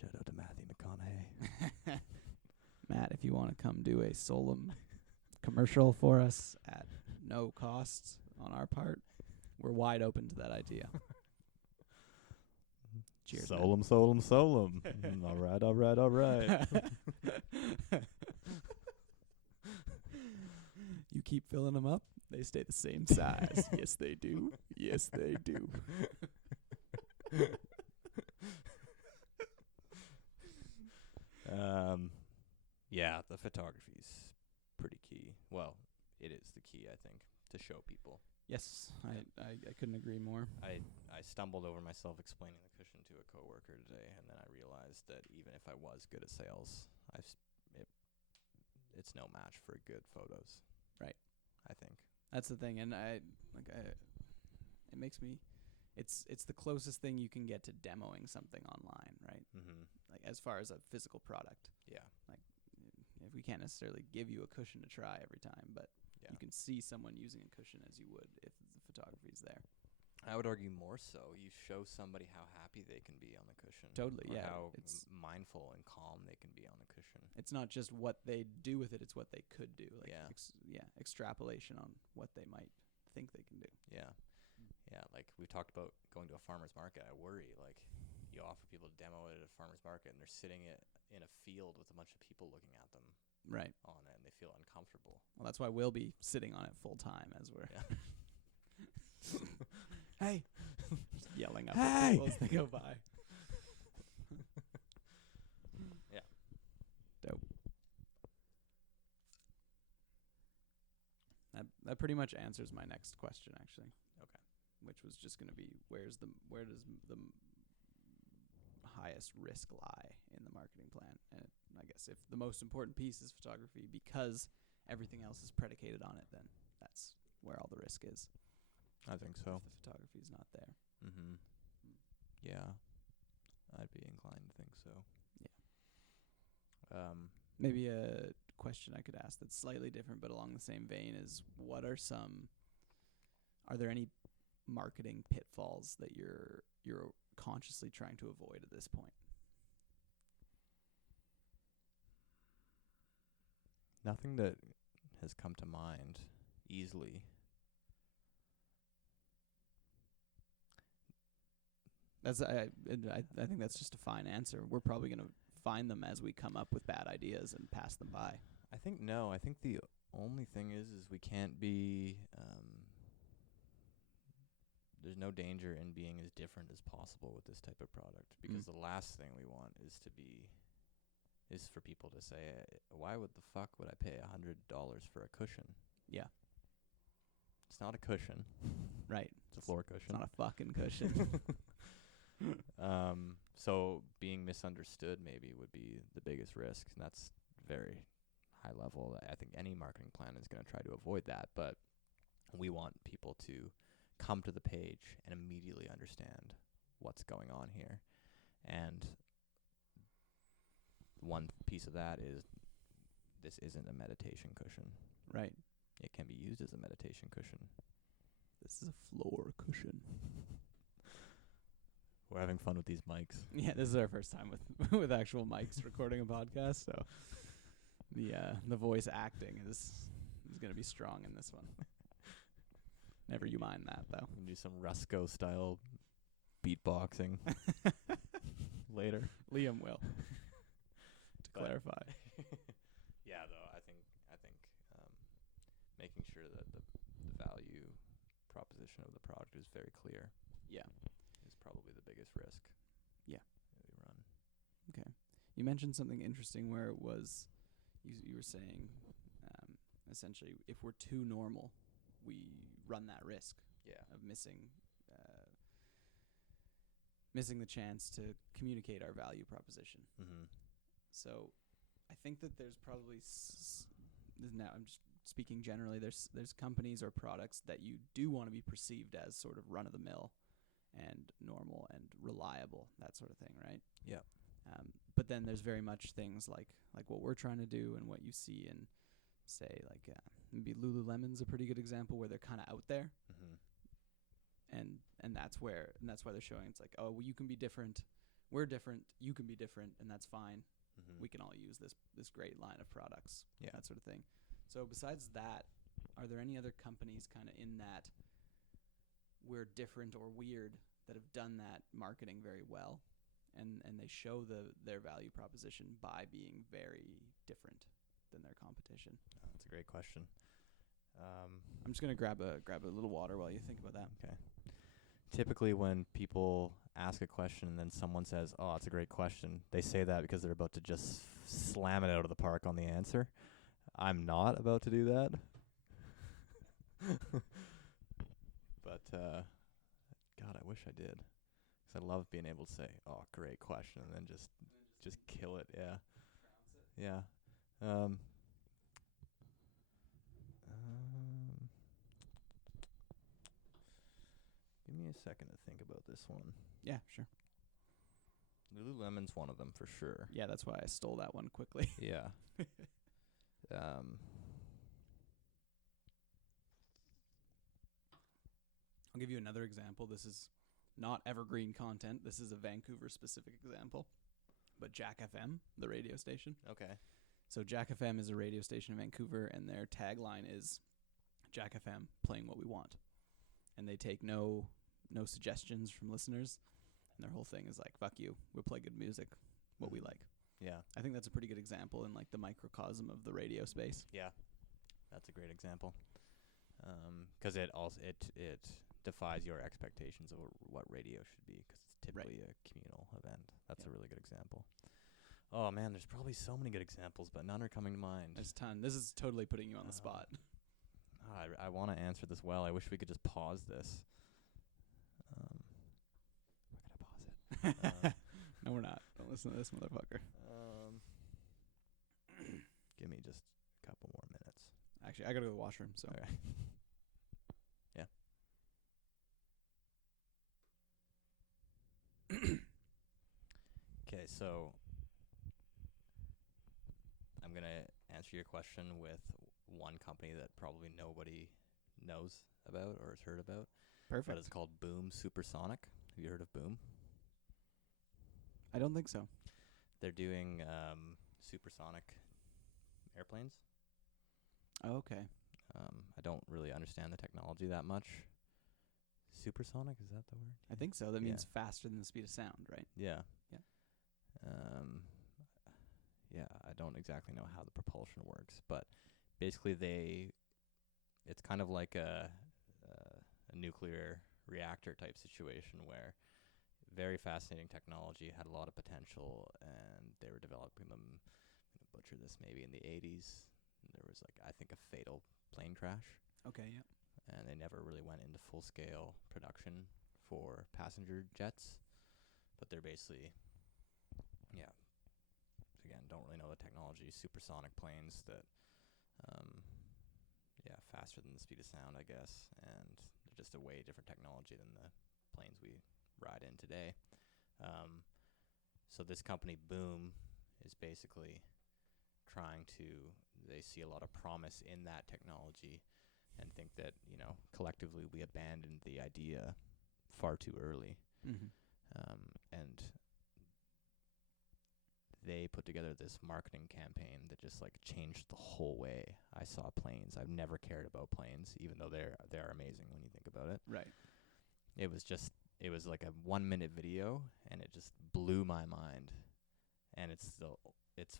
Shout out to Matthew McConaughey. Matt, if you want to come do a Solum commercial for us at no cost on our part, we're wide open to that idea. Cheers. Matt. Solum. All right. You keep filling them up, they stay the same size. Yes, they do. Yes, they do. Yeah, the photography's pretty key. Well, it is the key, I think, to show people. Yes, I couldn't agree more. I stumbled over myself explaining the cushion to a coworker today, and then I realized that even if I was good at sales, it's no match for good photos. Right. I think. That's the thing, and it makes me. It's the closest thing you can get to demoing something online, right? Mm-hmm. Like as far as a physical product. Yeah. Like if we can't necessarily give you a cushion to try every time, but you can see someone using a cushion as you would if the photography is there. I would argue more so. You show somebody how happy they can be on the cushion. Totally, or yeah. How It's mindful and calm they can be on the cushion. It's not just what they do with it; it's what they could do. Like Yeah. Extrapolation on what they might think they can do. Yeah. Yeah, like we talked about going to a farmer's market. I worry, like, you offer people to demo it at a farmer's market, and they're sitting in a field with a bunch of people looking at them Right. on it, and they feel uncomfortable. Well, that's why we'll be sitting on it full time as we're Hey! yelling up Hey! at people as they go by. Yeah. Dope. That pretty much answers my next question, actually. Okay. Which was just going to be where does the highest risk lie in the marketing plan? And I guess if the most important piece is photography, because everything else is predicated on it, then that's where all the risk is. I think so. If the photography is not there. Mm-hmm. Yeah. I'd be inclined to think so. Yeah. Maybe a question I could ask that's slightly different but along the same vein is, are there any marketing pitfalls that you're consciously trying to avoid at this point? Nothing that has come to mind easily. I think that's just a fine answer. We're probably going to find them as we come up with bad ideas and pass them by. I think the only thing is we can't be there's no danger in being as different as possible with this type of product, because the last thing we want is for people to say, why would the fuck would I pay $100 for a cushion? Yeah. It's not a cushion. Right. It's a floor cushion. It's not a fucking cushion. So being misunderstood maybe would be the biggest risk, and that's very high level. I think any marketing plan is going to try to avoid that, but we want people to come to the page and immediately understand what's going on here. And one piece of that is this isn't a meditation cushion. Right. It can be used as a meditation cushion. This is a floor cushion. We're having fun with these mics. Yeah, this is our first time with actual mics recording a podcast, so the voice acting is going to be strong in this one. Never you mind that, though. We can do some Rusco style beatboxing later. Liam will. To clarify. Yeah, though I think making sure that the value proposition of the product is very clear. Yeah. Is probably the biggest risk. Yeah. That we run. Okay. You mentioned something interesting where it was you were saying essentially if we're too normal, we run that risk Yeah. of missing the chance to communicate our value proposition. Mm-hmm. So I think that there's probably now I'm just speaking generally, there's companies or products that you do want to be perceived as sort of run of the mill and normal and reliable, that sort of thing, right? Yeah. But then there's very much things like what we're trying to do and what you see in, say, like maybe Lululemon's a pretty good example where they're kind of out there, and that's why they're showing it's like, oh, well, you can be different, we're different, you can be different, and that's fine. We can all use this great line of products, that sort of thing. So besides that, are there any other companies kind of in that we're different or weird that have done that marketing very well, and they show their value proposition by being very different than their competition? That's a great question. I'm just gonna grab a little water while you think about that. Okay. Typically, when people ask a question and then someone says, "Oh, it's a great question," they say that because they're about to just slam it out of the park on the answer. I'm not about to do that. But God, I wish I did. 'Cause I love being able to say, "Oh, great question," and then just kill it. Yeah. Yeah. Give me a second to think about this one. Yeah, sure. Lululemon's one of them for sure. Yeah, that's why I stole that one quickly. Yeah. I'll give you another example. This is not evergreen content. This is a Vancouver-specific example. But Jack FM, the radio station. Okay. So Jack FM is a radio station in Vancouver, and their tagline is Jack FM, playing what we want. And they take no suggestions from listeners. And their whole thing is like, fuck you, we'll play good music, what we like. Yeah. I think that's a pretty good example in like the microcosm of the radio space. Yeah. That's a great example. 'Cause it defies your expectations of what radio should be, 'cause it's typically a communal event. That's a really good example. Oh man, there's probably so many good examples, but none are coming to mind. There's a ton. This is totally putting you on the spot. I want to answer this well. I wish we could just pause this. We're gonna pause it. No, we're not. Don't listen to this motherfucker. Give me just a couple more minutes. Actually, I gotta go to the washroom, so. Okay. Yeah. Okay, so I'm going to answer your question with one company that probably nobody knows about or has heard about. Perfect. But it's called Boom Supersonic. Have you heard of Boom? I don't think so. They're doing supersonic airplanes. Oh, okay. I don't really understand the technology that much. Supersonic, is that the word? I think so. That means faster than the speed of sound, right? Yeah. Yeah. Yeah, I don't exactly know how the propulsion works, but basically it's kind of like a nuclear reactor type situation where very fascinating technology, had a lot of potential, and they were developing them, I'm going to butcher this, maybe in the 80s. There was I think a fatal plane crash. Okay, yeah. And they never really went into full-scale production for passenger jets. But they're basically, again, don't really know the technology, supersonic planes that, faster than the speed of sound, I guess. And they're just a way different technology than the planes we ride in today. So this company, Boom, is basically they see a lot of promise in that technology and think that, collectively we abandoned the idea far too early. Mm-hmm. And they put together this marketing campaign that just changed the whole way I saw planes. I've never cared about planes, even though they're amazing when you think about it. Right. It was like a 1-minute video, and it just blew my mind. And it's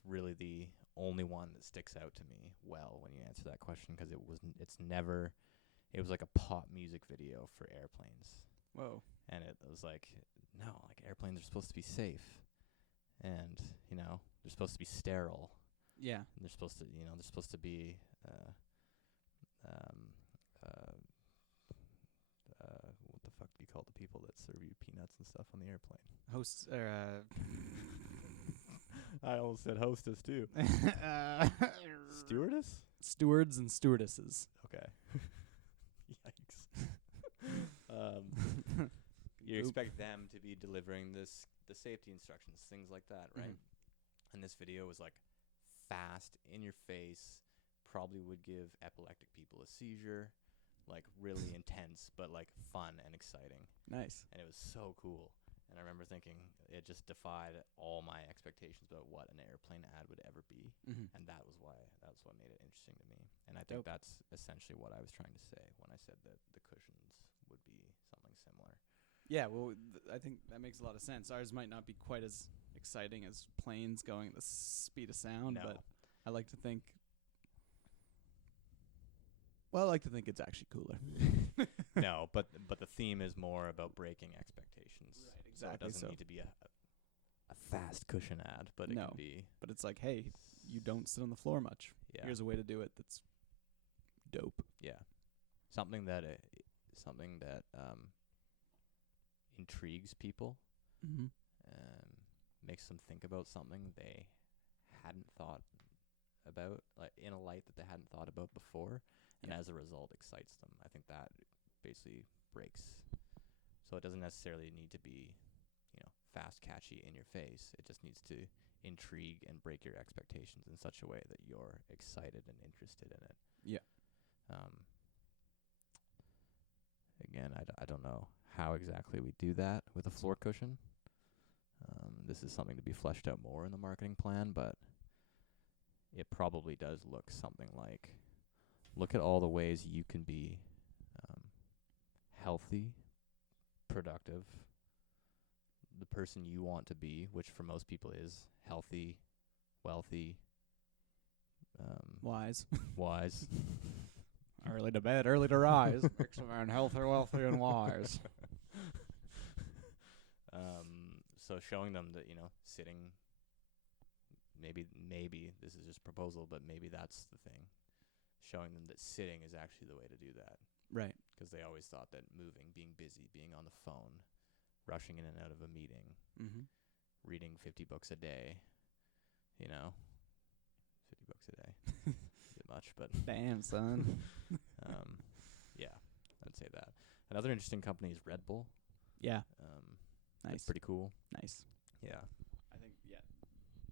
really the only one that sticks out to me well when you answer that question, because it was like a pop music video for airplanes. Whoa. And it was no, airplanes are supposed to be safe. and they're supposed to be sterile. Yeah. And they're supposed to be what the fuck do you call the people that serve you peanuts and stuff on the airplane? Hosts or I almost said hostess too. Stewardess? Stewards and stewardesses. Okay. Yikes. You expect them to be delivering the safety instructions, things like that, right? Mm-hmm. And this video was like fast, in your face, probably would give epileptic people a seizure, like really intense, but like fun and exciting. Nice. And it was so cool. And I remember thinking it just defied all my expectations about what an airplane ad would ever be. Mm-hmm. And that's what made it interesting to me. And I think that's essentially what I was trying to say when I said that the cushions would be something similar. Yeah, well, I think that makes a lot of sense. Ours might not be quite as exciting as planes going at the speed of sound, but I like to think it's actually cooler. No, but the theme is more about breaking expectations. Right, exactly. So it doesn't need to be a fast cushion ad, but it can be. But it's like, hey, you don't sit on the floor much. Yeah. Here's a way to do it that's dope. Yeah. Something that intrigues people, Mm-hmm. makes them think about something they hadn't thought about, like in a light that they hadn't thought about before, and as a result excites them. I think that basically breaks. So it doesn't necessarily need to be, fast, catchy, in your face. It just needs to intrigue and break your expectations in such a way that you're excited and interested in it. Yeah. Again, I don't know how exactly we do that with a floor cushion. This is something to be fleshed out more in the marketing plan, but it probably does look something like, look at all the ways you can be healthy, productive, the person you want to be, which for most people is healthy, wealthy, wise. Early to bed, early to rise. Makes a man healthy, wealthy, and wise. So showing them that, sitting, maybe this is just proposal, but maybe that's the thing. Showing them that sitting is actually the way to do that. Right. Because they always thought that moving, being busy, being on the phone, rushing in and out of a meeting, reading 50 books a day, 50 bucks a day. A bit much, but damn, son. Yeah, I'd say that. Another interesting company is Red Bull. Yeah. Nice. Nice. Pretty cool. Nice. Yeah. I think,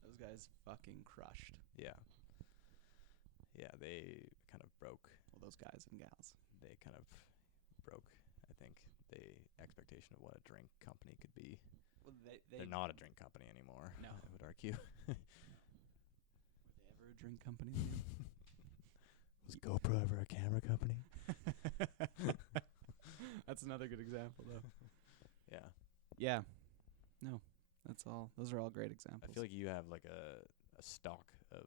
those guys fucking crushed. Yeah. Yeah, they kind of broke. Well, those guys and gals. They kind of broke, I think, the expectation of what a drink company could be. Well, they're not a drink company anymore, no. I would argue. Were they ever a drink company? Was GoPro ever a camera company? That's another good example, though. Yeah. Yeah. No, that's all. Those are all great examples. I feel like you have like a stock of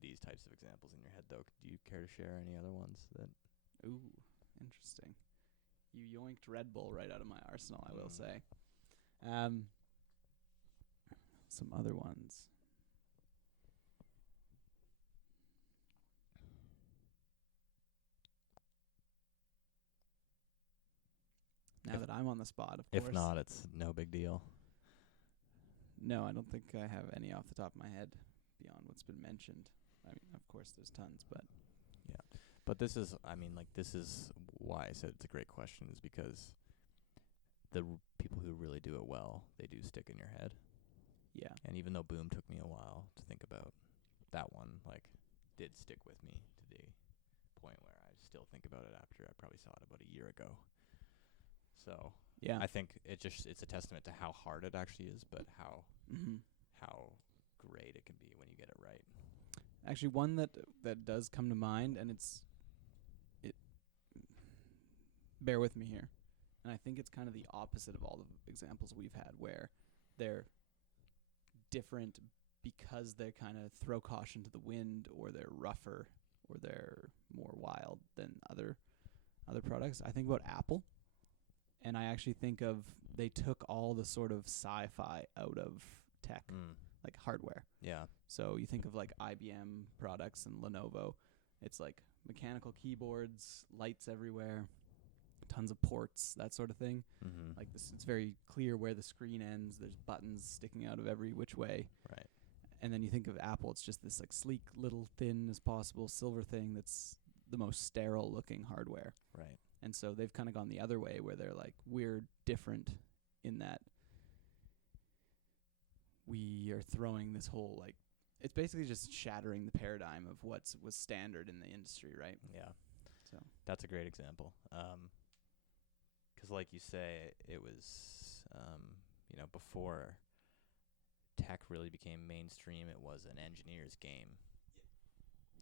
these types of examples in your head, though. Do you care to share any other ones that? Ooh, interesting. You yoinked Red Bull right out of my arsenal, I will say. Some other ones. Now that I'm on the spot, of course. If not, it's no big deal. No, I don't think I have any off the top of my head beyond what's been mentioned. I mean, of course, there's tons, but... Yeah. But this is why I said it's a great question, is because the people who really do it well, they do stick in your head. Yeah. And even though Boom took me a while to think about, that one, did stick with me to the point where I still think about it after I probably saw it about a year ago. So yeah, I think it's a testament to how hard it actually is, but how great it can be when you get it right. Actually, one that does come to mind, and bear with me here, and I think it's kind of the opposite of all the examples we've had, where they're different because they kind of throw caution to the wind, or they're rougher, or they're more wild than other products. I think about Apple. And I actually think they took all the sort of sci-fi out of tech, like hardware. Yeah. So you think of like IBM products and Lenovo. It's like mechanical keyboards, lights everywhere, tons of ports, that sort of thing. Mm-hmm. Like this, it's very clear where the screen ends. There's buttons sticking out of every which way. Right. And then you think of Apple, it's just this like sleek, little, thin as possible silver thing that's the most sterile looking hardware. Right. And so they've kind of gone the other way where they're like, we're different in that we are throwing this whole like, it's basically just shattering the paradigm of was standard in the industry, right? Yeah. So that's a great example. 'Cause like you say, it was, before tech really became mainstream, it was an engineer's game.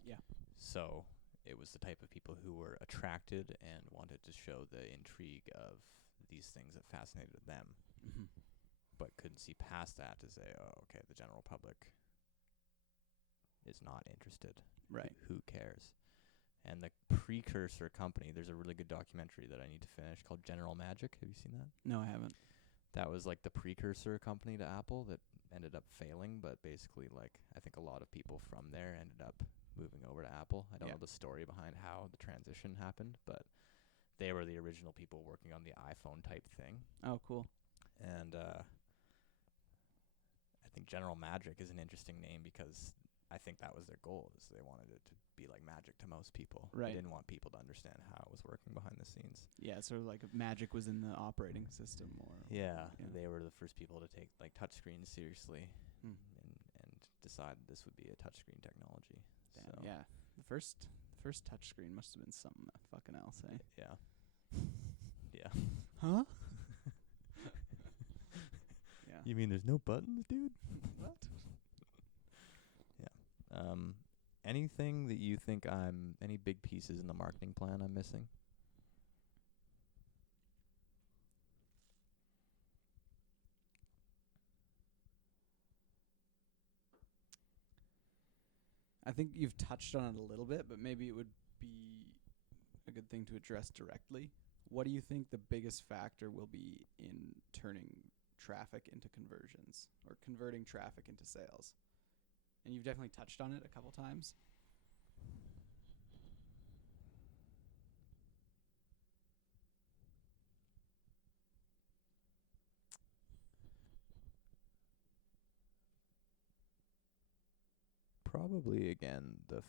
yeah. So it was the type of people who were attracted and wanted to show the intrigue of these things that fascinated them, Mm-hmm. but couldn't see past that to say, oh, okay, the general public is not interested. Right. Who cares? And the precursor company, there's a really good documentary that I need to finish called General Magic. Have you seen that? No, I haven't. That was like the precursor company to Apple that ended up failing, but basically like I think a lot of people from there ended up moving over to Apple. I don't know the story behind how the transition happened, but they were the original people working on the iPhone type thing. Oh, cool. And I think General Magic is an interesting name because I think that was their goal, is they wanted it to be like magic to most people. Right. They didn't want people to understand how it was working behind the scenes. Yeah, sort of like Magic was in the operating system more. Yeah, they were the first people to take like touchscreens seriously and decide this would be a touchscreen technology. Damn, So yeah. The first touchscreen must have been something fucking else, eh? yeah. Yeah. Huh? Yeah. You mean there's no buttons, dude? What? Yeah. Anything that you think any big pieces in the marketing plan I'm missing? I think you've touched on it a little bit, but maybe it would be a good thing to address directly. What do you think the biggest factor will be in turning traffic into conversions or converting traffic into sales? And you've definitely touched on it a couple times. Probably again the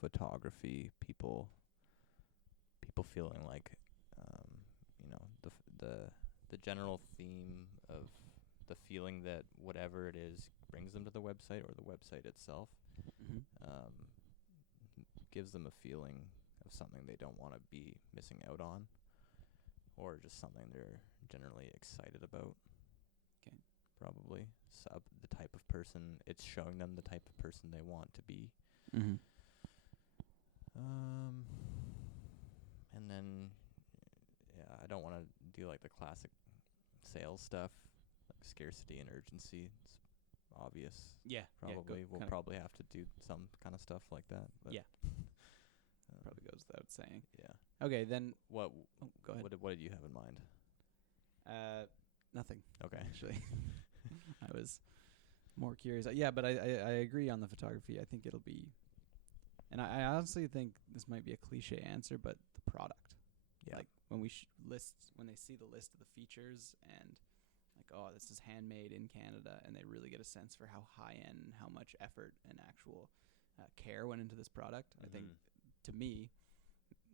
photography, people feeling like the general theme of the feeling that whatever it is brings them to the website or the website itself gives them a feeling of something they don't want to be missing out on, or just something they're generally excited about. Okay. Probably the type of person, it's showing them the type of person they want to be. Mm-hmm. And then I don't want to do like the classic sales stuff, like scarcity and urgency. It's obvious. Yeah. Probably we'll probably have to do some kind of stuff like that. But Yeah. Probably goes without saying. Yeah. Okay, then What? Go ahead. What did you have in mind? Nothing. Okay. Actually, I was more curious. Yeah, but I agree on the photography. I think it'll be, and I honestly think this might be a cliche answer, but the product. Yeah. Like when we when they see the list of the features and like, oh, this is handmade in Canada, and they really get a sense for how high end, how much effort and actual care went into this product. I think, to me,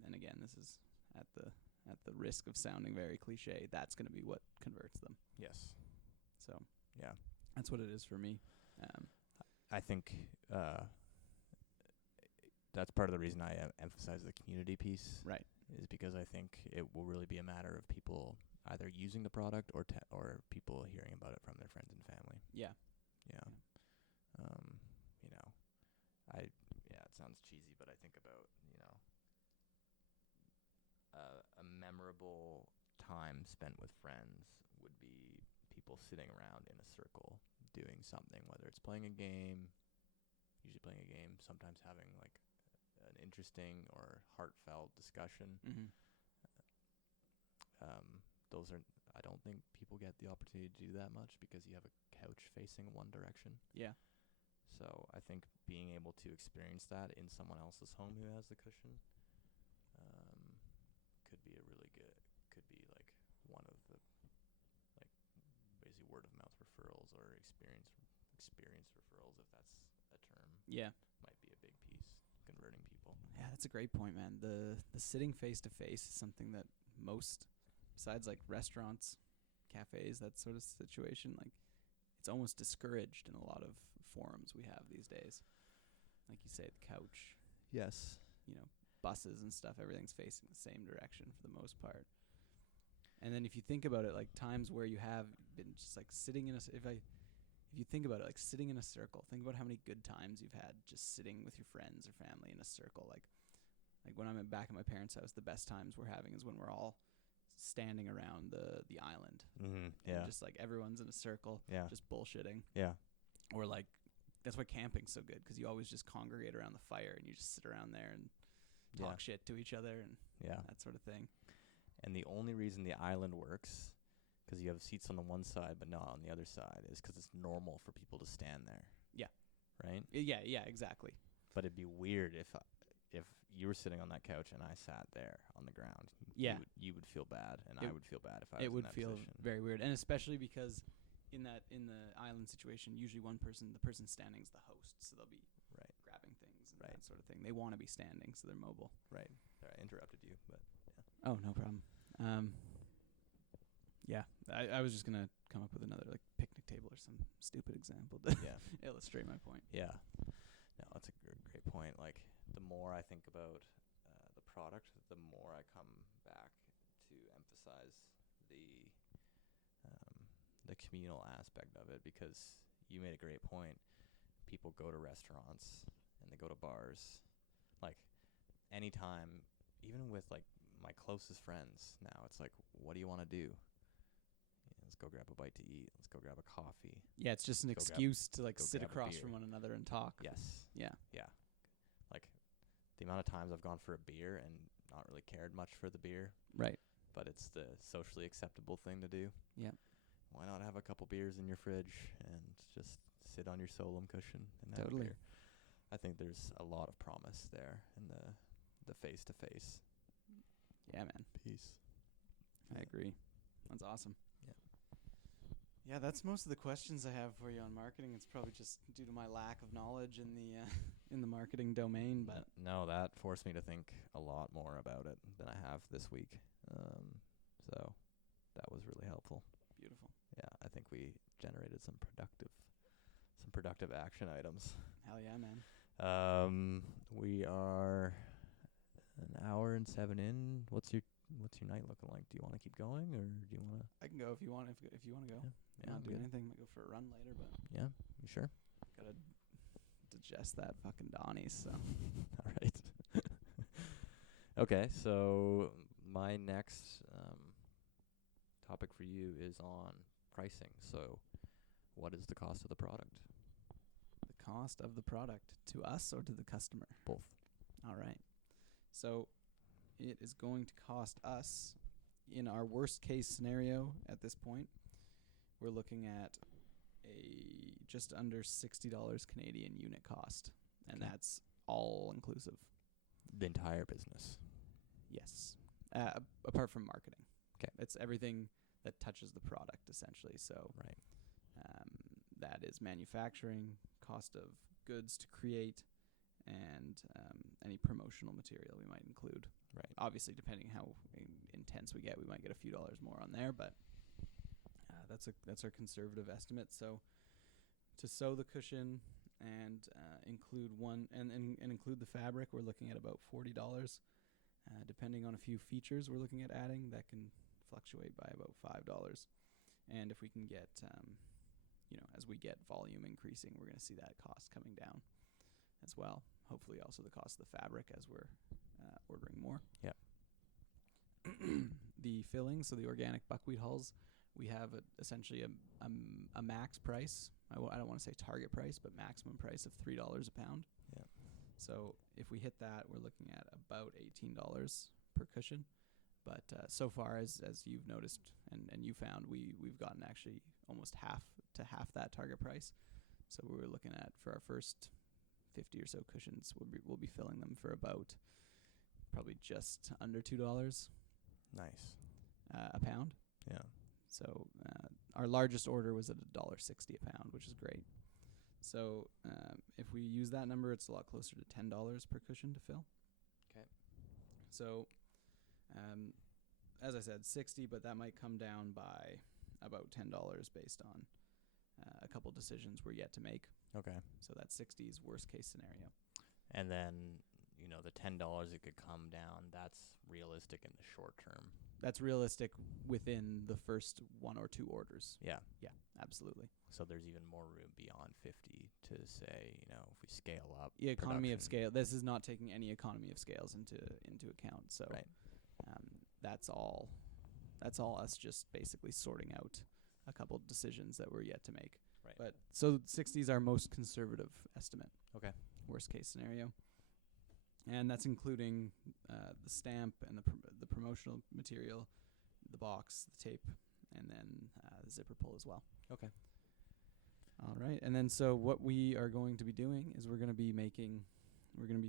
and again, this is at the risk of sounding very cliche, that's going to be what converts them. Yes. So Yeah. that's what it is for me. I think that's part of the reason I emphasize the community piece. Right. Is because I think it will really be a matter of people either using the product or people hearing about it from their friends and family. Yeah. Yeah. It sounds cheesy, but I think about, a memorable time spent with friends would be people sitting around in a circle doing something, whether it's playing a game, usually playing a game, sometimes having like an interesting or heartfelt discussion. Mm-hmm. I don't think people get the opportunity to do that much because you have a couch facing one direction. Yeah. So I think being able to experience that in someone else's home who has the cushion could be a really good, could be like one of the like basically word of mouth referrals or experience referrals, if that's a term. Yeah. Might be a big piece converting people. Yeah, that's a great point, man. The sitting face to face is something that most, besides like restaurants, cafes, that sort of situation, like it's almost discouraged in a lot of forums we have these days. Like you say, the couch, Yes. you know, buses and stuff, everything's facing the same direction for the most part. And then if you think about it, like times where you have been just like sitting in if you think about it, like sitting in a circle, think about how many good times you've had just sitting with your friends or family in a circle. Like when I'm back at my parents' house, the best times we're having is when we're all standing around the island. Yeah. And just like everyone's in a circle, Yeah. just bullshitting. Yeah. Or like that's why camping's so good, because you always just congregate around the fire and you just sit around there and talk shit to each other and that sort of thing. And the only reason the island works, because you have seats on the one side but not on the other side, is because it's normal for people to stand there. Yeah. Right? Yeah, exactly. But it'd be weird if you were sitting on that couch and I sat there on the ground. Yeah. You would feel bad, and I would feel bad if I was in that position. It would feel very weird, and especially because in the island situation, usually the person standing is the host, so they'll be grabbing things and that sort of thing. They want to be standing, so they're mobile. Right. I interrupted you, but yeah. Oh, no problem. Yeah, I was just gonna come up with another like picnic table or some stupid example to illustrate my point. Yeah. No, that's a great point. Like, the more I think about the product, the more I come back to emphasize the communal aspect of it, because you made a great point. People go to restaurants and they go to bars. Like, anytime, even with like my closest friends now, it's like, what do you want to do? Let's go grab a bite to eat. Let's go grab a coffee. Yeah, it's just an excuse to like sit across from one another and talk. Yes. Yeah. Yeah. Like, the amount of times I've gone for a beer and not really cared much for the beer. Right. But it's the socially acceptable thing to do. Yeah. Why not have a couple beers in your fridge and just sit on your Solom cushion and have a beer? I think there's a lot of promise there in the face-to-face. Yeah, man. Peace. I agree. That's awesome. Yeah. Yeah, that's most of the questions I have for you on marketing. It's probably just due to my lack of knowledge in the marketing domain, but no, that forced me to think a lot more about it than I have this week. So that was really helpful. Beautiful. Yeah, I think we generated some productive action items. Hell yeah, man. We are an hour and 7 in. What's your night looking like? Do you want to keep going, or do you want to? I can go if you want. If you want to go. Yeah, not do anything. Might go for a run later, but yeah, you sure? Gotta digest that fucking Donnie's. So. All right. Okay, so my next topic for you is on pricing. So, what is the cost of the product? The cost of the product to us or to the customer? Both. All right. So, it is going to cost us, in our worst case scenario at this point, we're looking at a just under $60 Canadian unit cost, and that's all inclusive. The entire business. Yes. Apart from marketing. Okay. It's everything that touches the product, essentially. So that is manufacturing, cost of goods to create, and any promotional material we might include. Right. Obviously, depending how intense we get, we might get a few dollars more on there, but that's our conservative estimate. So to sew the cushion and include include the fabric, we're looking at about $40. Depending on a few features we're looking at adding, that can fluctuate by about $5. And if we can get, as we get volume increasing, we're going to see that cost coming down as well. Hopefully also the cost of the fabric as we're ordering more. Yeah. The filling, so the organic buckwheat hulls, we have essentially a max price. I don't want to say target price, but maximum price of $3 a pound. Yeah. So if we hit that, we're looking at about $18 per cushion. But so far, as you've noticed and you found, we've gotten actually almost half to half that target price. So we were looking at, for our first 50 or so cushions, we'll be filling them for about probably just under $2 Nice. A pound. Yeah. So our largest order was at $1.60 a pound, which is great. So if we use that number, it's a lot closer to $10 per cushion to fill. Okay. So as I said, 60, but that might come down by about $10 based on a couple decisions we're yet to make. Okay. So that 60 is worst case scenario. And then, the $10 it could come down, that's realistic in the short term. That's realistic within the first one or two orders. Yeah. Yeah, absolutely. So there's even more room beyond 50 to say, if we scale up. Yeah, economy of production. scale. This is not taking any economy of scales into account. So Right. that's all us just basically sorting out a couple of decisions that we're yet to make. Right. But so 60 is our most conservative estimate. Okay. Worst case scenario. And that's including the stamp and the promotional material, the box, the tape, and then the zipper pull as well. Okay. All right. And then so what we are going to be doing is we're going to be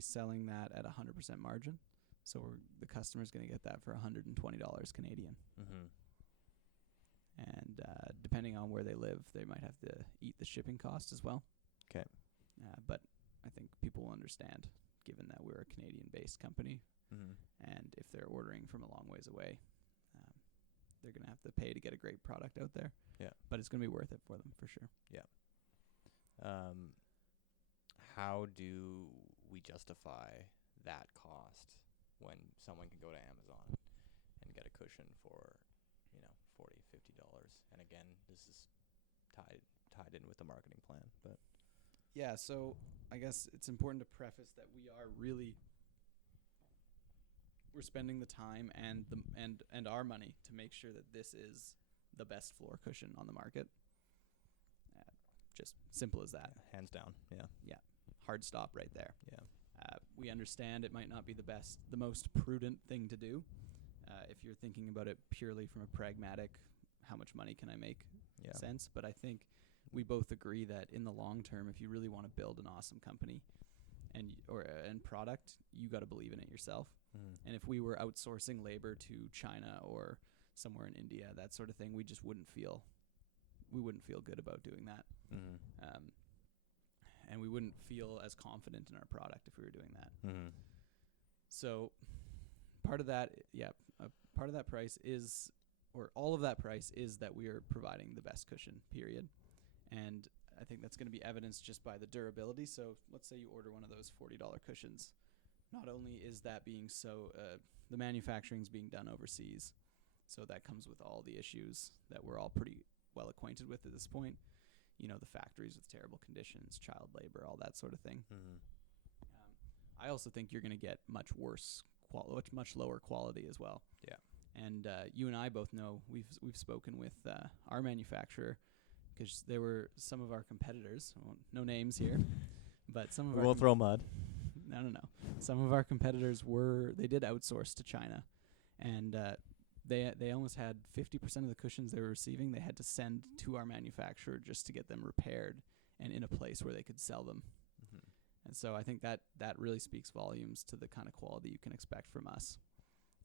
selling that at 100% margin. So the customer's going to get that for $120 Canadian. Mm-hmm. And depending on where they live, they might have to eat the shipping cost as well. Okay. But I think people will understand, given that we're a Canadian-based company, Mm-hmm. and if they're ordering from a long ways away, they're going to have to pay to get a great product out there. Yeah. But it's going to be worth it for them, for sure. How do we justify that cost when someone can go to Amazon and get a cushion for, $40, $50? And again, this is tied in with the marketing plan, but Yeah, so I guess it's important to preface that we're spending the time and our money to make sure that this is the best floor cushion on the market. Just simple as that. hands down. Yeah. Hard stop right there. Yeah. We understand it might not be the most prudent thing to do. If you're thinking about it purely from a pragmatic, how much money can I make Yeah. sense? But I think we both agree that in the long term, if you really want to build an awesome company and product, you got to believe in it yourself. Mm. And if we were outsourcing labor to China or somewhere in India, that sort of thing, we just wouldn't feel good about doing that. Mm. And we wouldn't feel as confident in our product if we were doing that. Mm. So part of that price is, or all of that price is, that we are providing the best cushion, period. And I think that's going to be evidenced just by the durability. So let's say you order one of those $40 cushions. Not only is that being the manufacturing's being done overseas, so that comes with all the issues that we're all pretty well acquainted with at this point. The factories with terrible conditions, child labor, all that sort of thing. Mm. I also think you're going to get much lower quality as well. Yeah. And you and I both know, we've spoken with our manufacturer, because there were some of our competitors, no names here, but some of We'll throw mud. No. Some of our competitors they did outsource to China, and they almost had 50% of the cushions they were receiving, they had to send to our manufacturer just to get them repaired and in a place where they could sell them. Mm-hmm. And so I think that really speaks volumes to the kind of quality you can expect from us,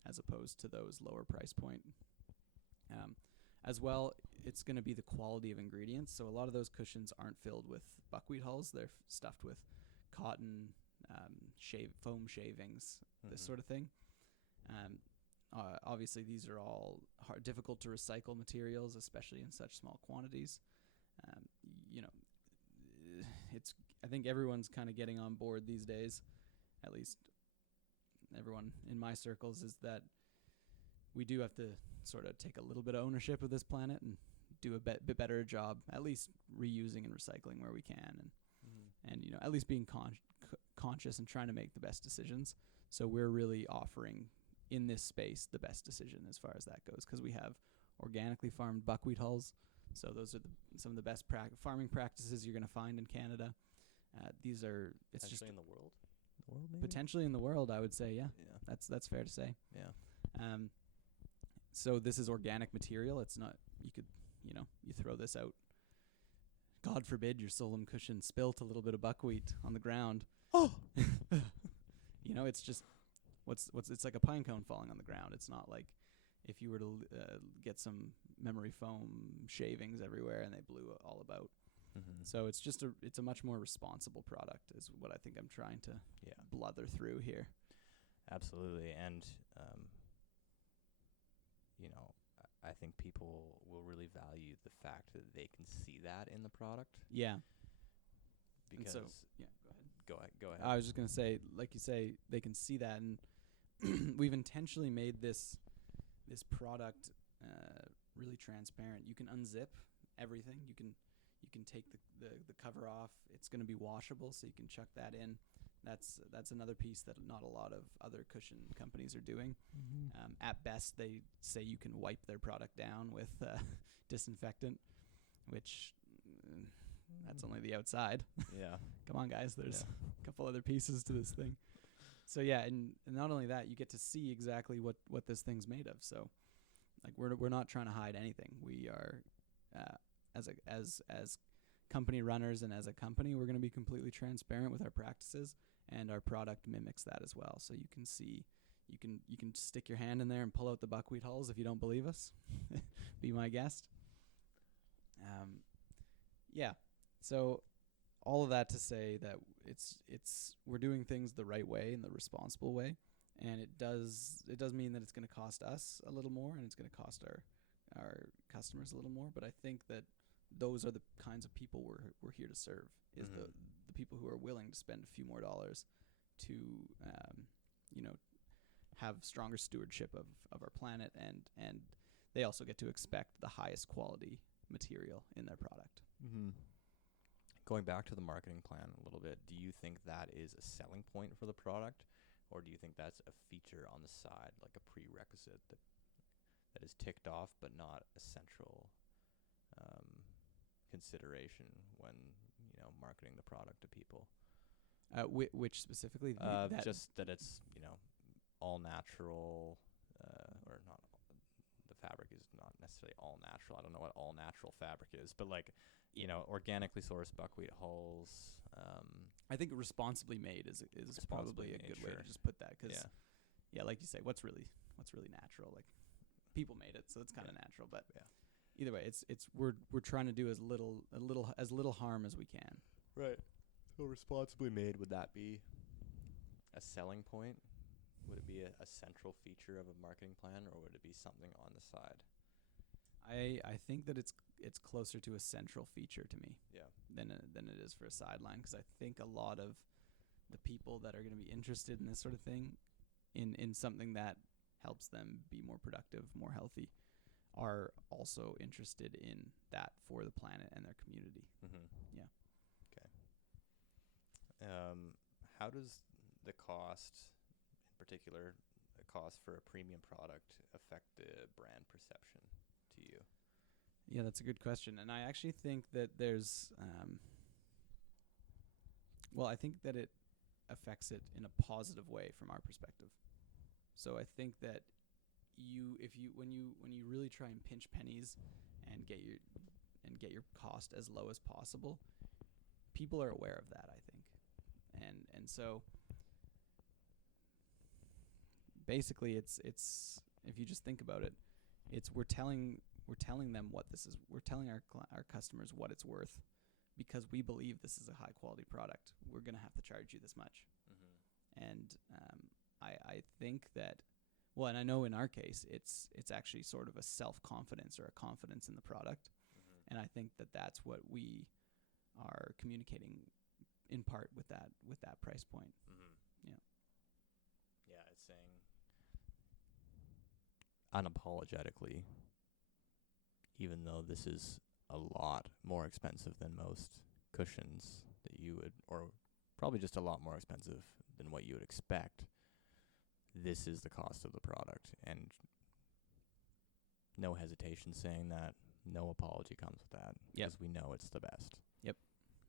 as opposed to those lower price point. As well, it's going to be the quality of ingredients. So a lot of those cushions aren't filled with buckwheat hulls. They're stuffed with cotton, foam shavings, this sort of thing. Obviously, these are all difficult to recycle materials, especially in such small quantities. I think everyone's kind of getting on board these days, at least everyone in my circles, is that we do have to sort of take a little bit of ownership of this planet and do a bit better job, at least reusing and recycling where we can, and at least being conscious and trying to make the best decisions. So we're really offering in this space the best decision as far as that goes, because we have organically farmed buckwheat hulls. So those are some of the best farming practices you're going to find in Canada. These are just in the world. Maybe? Potentially in the world, I would say. Yeah. That's fair to say. Yeah. So this is organic material. It's not, you throw this out God forbid your Solom cushion spilt a little bit of buckwheat on the ground. Oh, You know, it's just it's like a pine cone falling on the ground. It's not like if you were to get some memory foam shavings everywhere and they blew all about. mm-hmm. So it's a much more responsible product is what I think I'm trying to bluther through here. Absolutely. And, you know, I think people will really value the fact that they can see that in the product. Yeah. Because and so, yeah, go ahead. Go ahead. I was just going to say, like you say, they can see that. And we've intentionally made this product really transparent. You can unzip everything. You can take the cover off. It's going to be washable, so you can chuck that in. That's another piece that not a lot of other cushion companies are doing. Mm-hmm. At best, they say you can wipe their product down with disinfectant, which that's only the outside. Yeah. Come on, guys. There's a couple other pieces to this thing. So yeah, and not only that, you get to see exactly what this thing's made of. So, like we're not trying to hide anything. We are as company runners and as a company, we're going to be completely transparent with our practices, and our product mimics that as well. So you can see, you can stick your hand in there and pull out the buckwheat hulls if you don't believe us. Be my guest. Yeah. So all of that to say that we're doing things the right way and the responsible way, and it does mean that it's going to cost us a little more, and it's going to cost our customers a little more. But I think that those are the kinds of people we're here to serve. Is mm-hmm. the people who are willing to spend a few more dollars to have stronger stewardship of our planet, and they also get to expect the highest quality material in their product. Mm-hmm. Going back to the marketing plan a little bit, do you think that is a selling point for the product, or do you think that's a feature on the side, like a prerequisite that is ticked off but not a central consideration when marketing the product to people? Which specifically? Just that it's all natural, or not. The fabric is not necessarily all natural. I don't know what all natural fabric is, but organically sourced buckwheat hulls. I think responsibly made is probably a good way to just put that, because like you say, what's really natural? Like, people made it, so it's kind of natural. But either way, it's we're trying to do as little harm as we can. Right. So responsibly made, would that be a selling point? Would it be a central feature of a marketing plan, or would it be something on the side? I think that it's closer to a central feature to me. Yeah. Than it is for a sideline, because I think a lot of the people that are going to be interested in this sort of thing, in something that helps them be more productive, more healthy, are also interested in that for the planet and their community. Mm-hmm. Yeah. Okay. How does the cost, in particular, the cost for a premium product, affect the brand perception to you? Yeah, that's a good question. And I actually think that there's, I think that it affects it in a positive way from our perspective. So I think that when you really try and pinch pennies and get your cost as low as possible, people are aware of that, I think. And so basically it's if you just think about it, we're telling them what this is. We're telling our customers what it's worth, because we believe this is a high quality product. We're going to have to charge you this much. Mm-hmm. And I think that, and I know in our case it's actually sort of a self-confidence or a confidence in the product. Mm-hmm. And I think that that's what we are communicating in part with that price point. Mm-hmm. Yeah. Yeah, it's saying unapologetically, even though this is a lot more expensive than most cushions that you would, or probably just a lot more expensive than what you would expect, this is the cost of the product. And no hesitation saying that, no apology comes with that, because we know it's the best. Yep.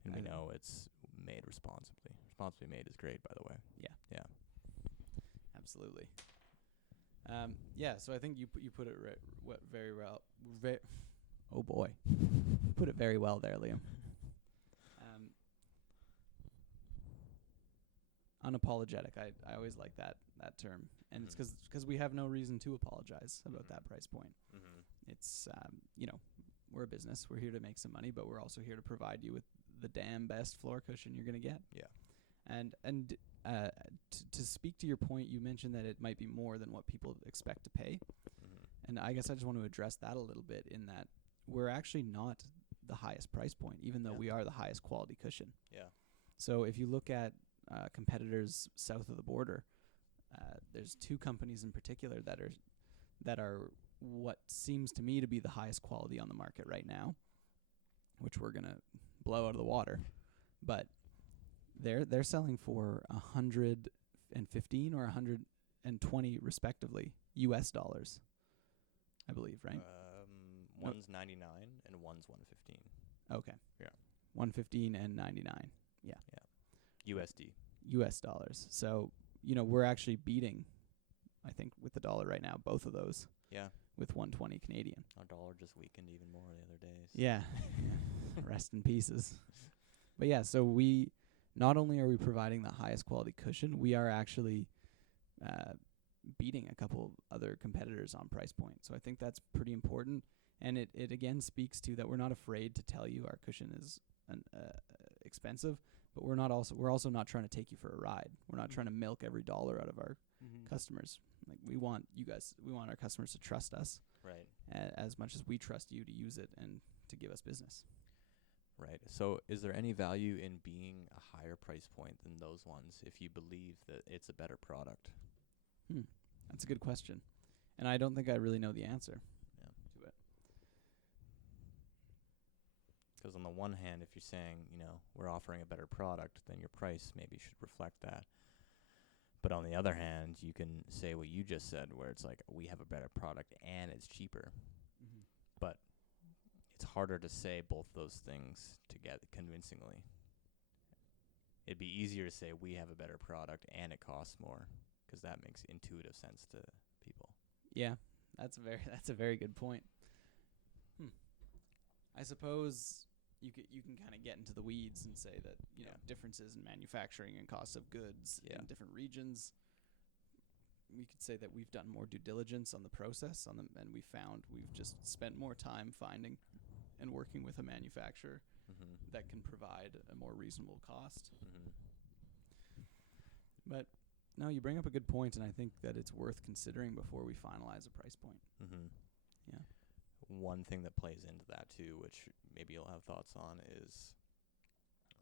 And we know it's made responsibly. Responsibly made is great, by the way. Yeah. Yeah. Absolutely. So I think you put it very well. Oh boy, put it very well there, Liam. unapologetic. I always like that term, and it's 'cause we have no reason to apologize about that price point. It's we're a business. We're here to make some money, but we're also here to provide you with the damn best floor cushion you're gonna get. Yeah. And to speak to your point, you mentioned that it might be more than what people expect to pay, and I guess I just want to address that a little bit in that we're actually not the highest price point, even though we are the highest quality cushion. Yeah. So if you look at competitors south of the border, there's two companies in particular that are what seems to me to be the highest quality on the market right now, which we're gonna blow out of the water. But they're selling for $115 or $120 respectively US dollars, I believe, right? One's 99 and one's 115. Okay. Yeah. 115 and 99. Yeah. USD. US dollars. So, we're actually beating, I think, with the dollar right now, both of those. Yeah. With 120 Canadian. Our dollar just weakened even more the other days. Yeah. Rest in pieces. But yeah, so we not only are we providing the highest quality cushion, we are actually beating a couple other competitors on price point. So I think that's pretty important. And it again speaks to that we're not afraid to tell you our cushion is expensive, but we're also not trying to take you for a ride. We're not trying to milk every dollar out of our customers. Like we want our customers to trust us, right? As much as we trust you to use it and to give us business. Right. So is there any value in being a higher price point than those ones if you believe that it's a better product? That's a good question. And I don't think I really know the answer to it. Because on the one hand, if you're saying, we're offering a better product, then your price maybe should reflect that. But on the other hand, you can say what you just said, where it's like, we have a better product and it's cheaper. But it's harder to say both those things together convincingly. It'd be easier to say we have a better product and it costs more, because that makes intuitive sense to people. Yeah, that's a very good point. I suppose you can kind of get into the weeds and say that differences in manufacturing and cost of goods in different regions. We could say that we've done more due diligence on the process and we've just spent more time finding and working with a manufacturer that can provide a more reasonable cost. But no, you bring up a good point, and I think that it's worth considering before we finalize a price point. Yeah. One thing that plays into that too, which maybe you'll have thoughts on, is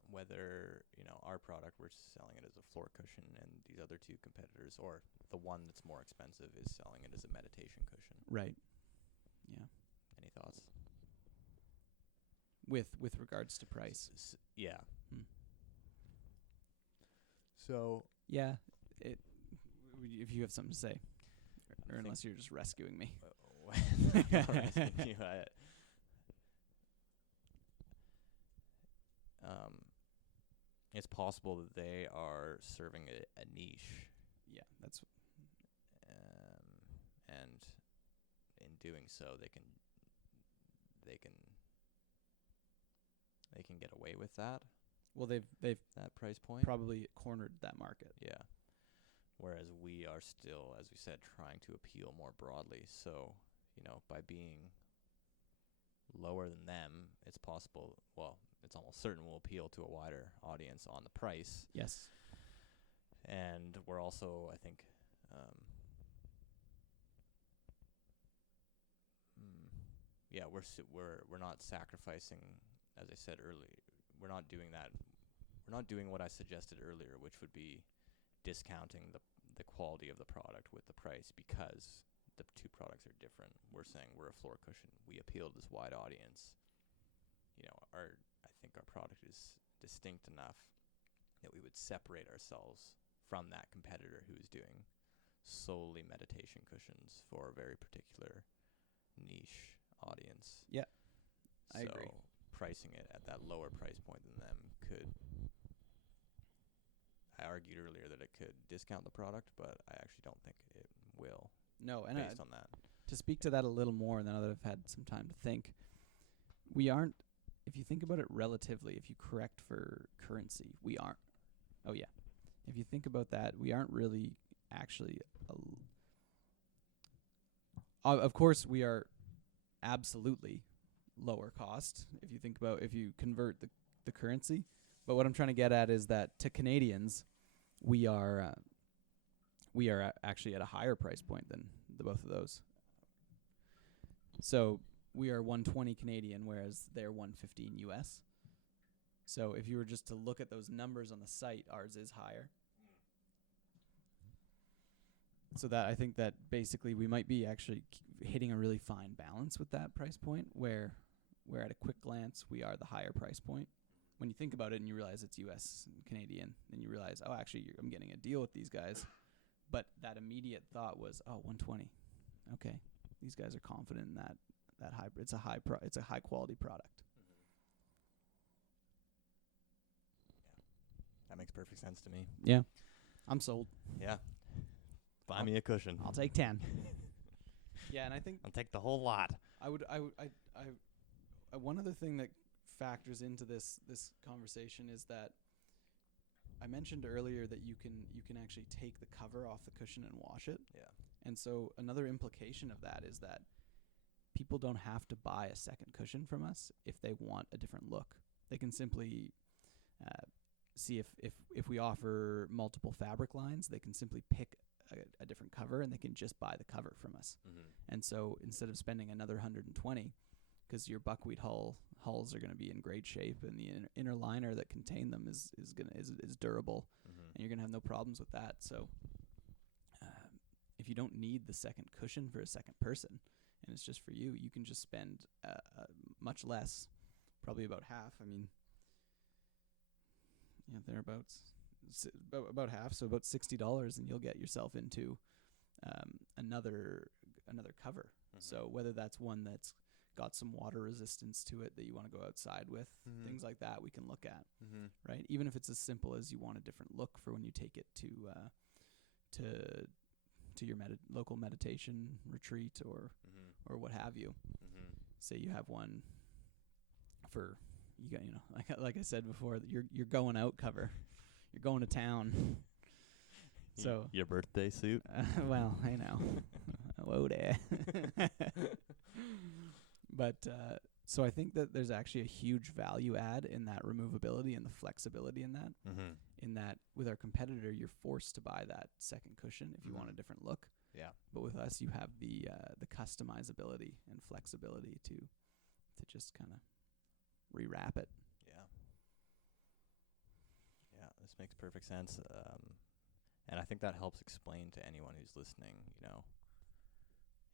whether our product, we're selling it as a floor cushion, and these other two competitors, or the one that's more expensive, is selling it as a meditation cushion. Right. Yeah. Any thoughts? With regards to price. Yeah. So yeah, if you have something to say, or unless you're just rescuing me. It's possible that they are serving a niche. Yeah, that's. And in doing so, they can get away with that. Well, they've that price point probably cornered that market. Yeah. Whereas we are still, as we said, trying to appeal more broadly. So, by being lower than them, it's possible, well, it's almost certain we'll appeal to a wider audience on the price. Yes. And we're also, I think, we're not sacrificing, as I said earlier, we're not doing that. We're not doing what I suggested earlier, which would be discounting the quality of the product with the price, because the two products are different. We're saying we're a floor cushion. We appeal to this wide audience. I think our product is distinct enough that we would separate ourselves from that competitor who's doing solely meditation cushions for a very particular niche audience. Yeah, I agree. Pricing it at that lower price point than them could, I argued earlier that it could discount the product, but I actually don't think it will. No, and based on that. To speak to that a little more, now that I've had some time to think, we aren't, if you think about it relatively, if you correct for currency, we aren't. Oh yeah. if you think about that, we aren't really actually. Of course, we are absolutely lower cost if you think about if you convert the currency. But what I'm trying to get at is that to Canadians, we are actually at a higher price point than the both of those. So we are 120 Canadian, whereas they're 115 US. So if you were just to look at those numbers on the site, ours is higher. So that I think that basically we might be actually hitting a really fine balance with that price point, where at a quick glance we are the higher price point. When you think about it and you realize it's US and Canadian, then you realize, oh, actually I'm getting a deal with these guys. But that immediate thought was, oh, 120. Okay, these guys are confident in that high. It's a it's a high quality product. That makes perfect sense to me. Yeah, I'm sold. Yeah. Buy me a cushion. I'll take 10. Yeah, and I think I'll take the whole lot. One other thing that factors into this conversation is that I mentioned earlier that you can actually take the cover off the cushion and wash it. Yeah. And so another implication of that is that people don't have to buy a second cushion from us if they want a different look. They can simply see if we offer multiple fabric lines, they can simply pick a different cover and they can just buy the cover from us. Mm-hmm. And so instead of spending another 120, because your buckwheat hulls are going to be in great shape and the inner liner that contain them is durable, mm-hmm. and you're going to have no problems with that. So if you don't need the second cushion for a second person and it's just for you, you can just spend much less, probably about half. I mean, yeah, thereabouts. About half, so about $60, and you'll get yourself into another cover. Mm-hmm. So whether that's one that's got some water resistance to it that you want to go outside with, mm-hmm. things like that we can look at, mm-hmm. right? Even if it's as simple as you want a different look for when you take it to your local meditation retreat or mm-hmm. or what have you. Mm-hmm. Say you have one for like I said before, you're going out cover. You're going to town. So your birthday suit? Well, I know. Whoa there. But so I think that there's actually a huge value add in that removability and the flexibility in that. Mm-hmm. In that with our competitor, you're forced to buy that second cushion if you mm-hmm. want a different look. Yeah. But with us, you have the customizability and flexibility to just kind of rewrap it. This makes perfect sense. And I think that helps explain to anyone who's listening,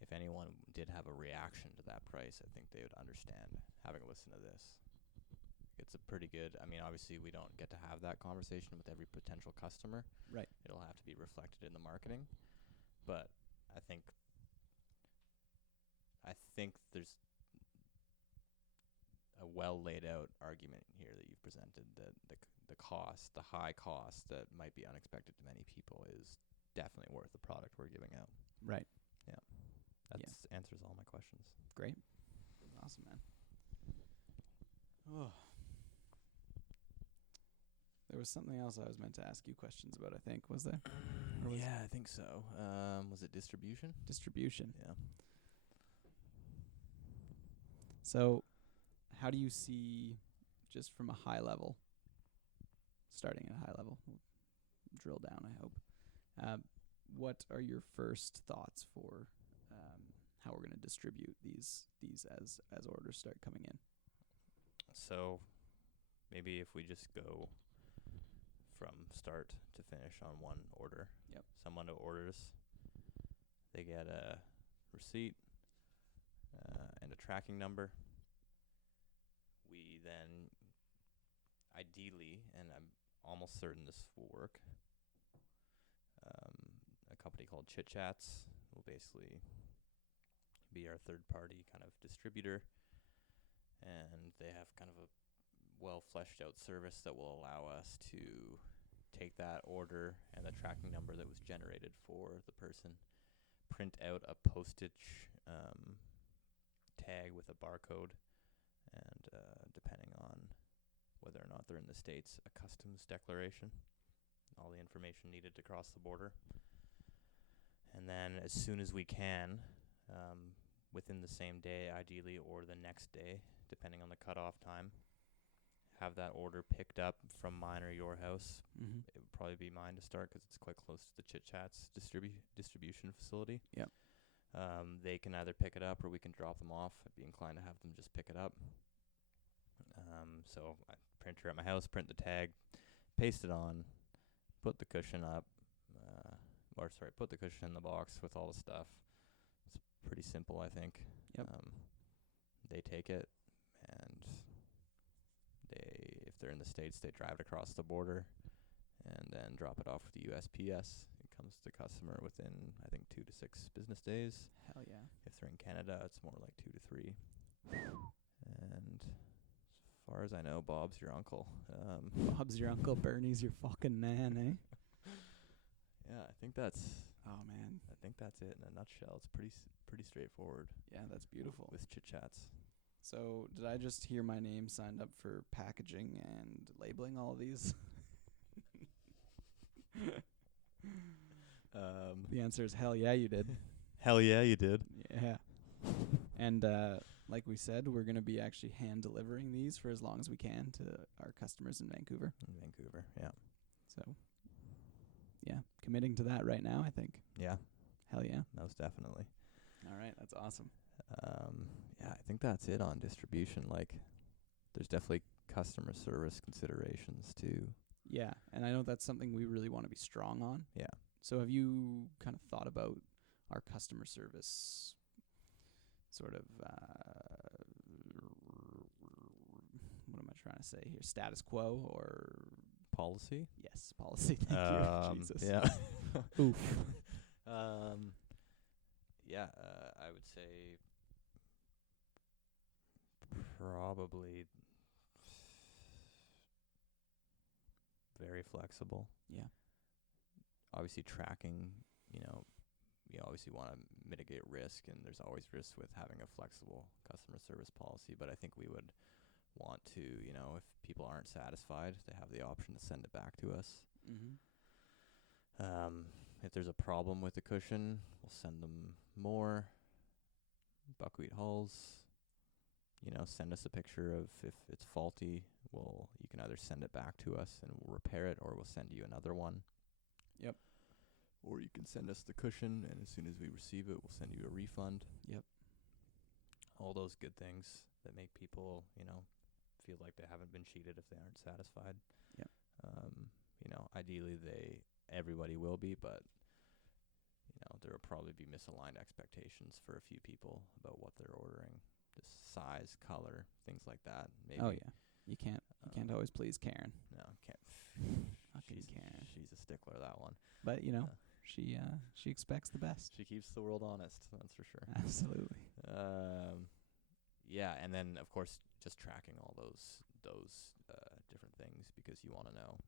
if anyone did have a reaction to that price, I think they would understand having listened to this. It's a pretty good, obviously we don't get to have that conversation with every potential customer. Right. It'll have to be reflected in the marketing. But I think there's a well laid out argument here that you've presented that the high cost that might be unexpected to many people is definitely worth the product we're giving out. Right. Yeah. That answers all my questions. Great. Awesome, man. Oh. There was something else I was meant to ask you questions about, I think. Was there? Yeah, I think so. Was it distribution? Distribution. Yeah. So how do you see, just from a high level, starting at a high level, we'll drill down, I hope, what are your first thoughts for how we're going to distribute these as orders start coming in? So maybe if we just go from start to finish on one order. Yep. Someone who orders, they get a receipt and a tracking number. We then, ideally, and I'm almost certain this will work, a company called Chit Chats will basically be our third-party kind of distributor, and they have kind of a well-fleshed-out service that will allow us to take that order and the tracking number that was generated for the person, print out a postage tag with a barcode, and depending on whether or not they're in the States, a customs declaration. all the information needed to cross the border. And then as soon as we can, within the same day, ideally, or the next day, depending on the cutoff time, have that order picked up from mine or your house. Mm-hmm. It would probably be mine to start because it's quite close to the Chit Chats distribution facility. Yep. They can either pick it up or we can drop them off. I'd be inclined to have them just pick it up. So I printer at my house, print the tag, paste it on, put the cushion up, put the cushion in the box with all the stuff. It's pretty simple, I think. Yep. They take it, and if they're in the States, they drive it across the border and then drop it off with the USPS. It comes to the customer within, I think, 2 to 6 business days. Hell yeah. If they're in Canada, it's more like 2 to 3. And as far as I know, Bob's your uncle. Bob's your uncle, Bernie's your fucking man, eh? Yeah, I think that's Oh, man. it in a nutshell. It's pretty straightforward. Yeah, that's beautiful. With Chit Chats. So, did I just hear my name signed up for packaging and labeling all of these? The answer is hell yeah, you did. Hell yeah, you did. Yeah. And like we said, we're going to be actually hand delivering these for as long as we can to our customers in Vancouver. Yeah. So, yeah, committing to that right now, I think. Yeah. Hell yeah. Most definitely. All right, that's awesome. Yeah, I think that's it on distribution. Like, there's definitely customer service considerations too. Yeah, and I know that's something we really want to be strong on. Yeah. So have you kind of thought about our customer service sort of, what am I trying to say here, status quo or? Policy? Yes, policy. Thank you. Jesus. Yeah. Oof. Yeah, I would say probably very flexible. Yeah. Obviously tracking, you obviously want to mitigate risk, and there's always risk with having a flexible customer service policy, but I think we would want to, if people aren't satisfied, they have the option to send it back to us. Mm-hmm. If there's a problem with the cushion, we'll send them more buckwheat hulls. Send us a picture of if it's faulty. You can either send it back to us and we'll repair it, or we'll send you another one. Yep. Or you can send us the cushion, and as soon as we receive it, we'll send you a refund. Yep. All those good things that make people, feel like they haven't been cheated if they aren't satisfied. Yep. Ideally everybody will be, but there will probably be misaligned expectations for a few people about what they're ordering. Just size, color, things like that. Maybe. Oh yeah. You can't always please Karen. No, can't. Fucking Karen. She's a stickler, that one. But she expects the best. She keeps the world honest, that's for sure. Absolutely. Yeah, and then of course just tracking all those different things, because you want to know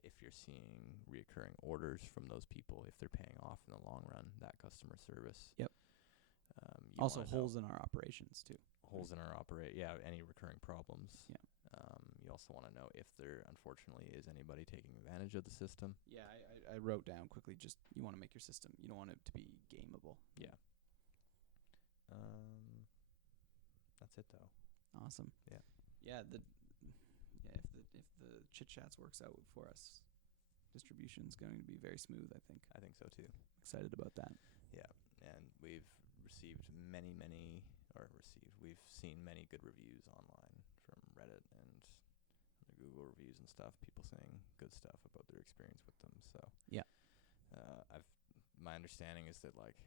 if you're seeing reoccurring orders from those people, if they're paying off in the long run, that customer service. Yep. Also holes in our operations too. Any recurring problems. Yeah. You also want to know if there unfortunately is anybody taking advantage of the system. Yeah, I wrote down quickly, just you want to make your system, you don't want it to be gameable. Yeah. That's it though. Awesome. Yeah. Yeah, if the Chit Chats works out for us, distribution's going to be very smooth, I think. I think so too. Excited about that. Yeah, and we've seen many good reviews online from Reddit and the Google reviews and stuff, people saying good stuff about their experience with them. So yeah. My understanding is that like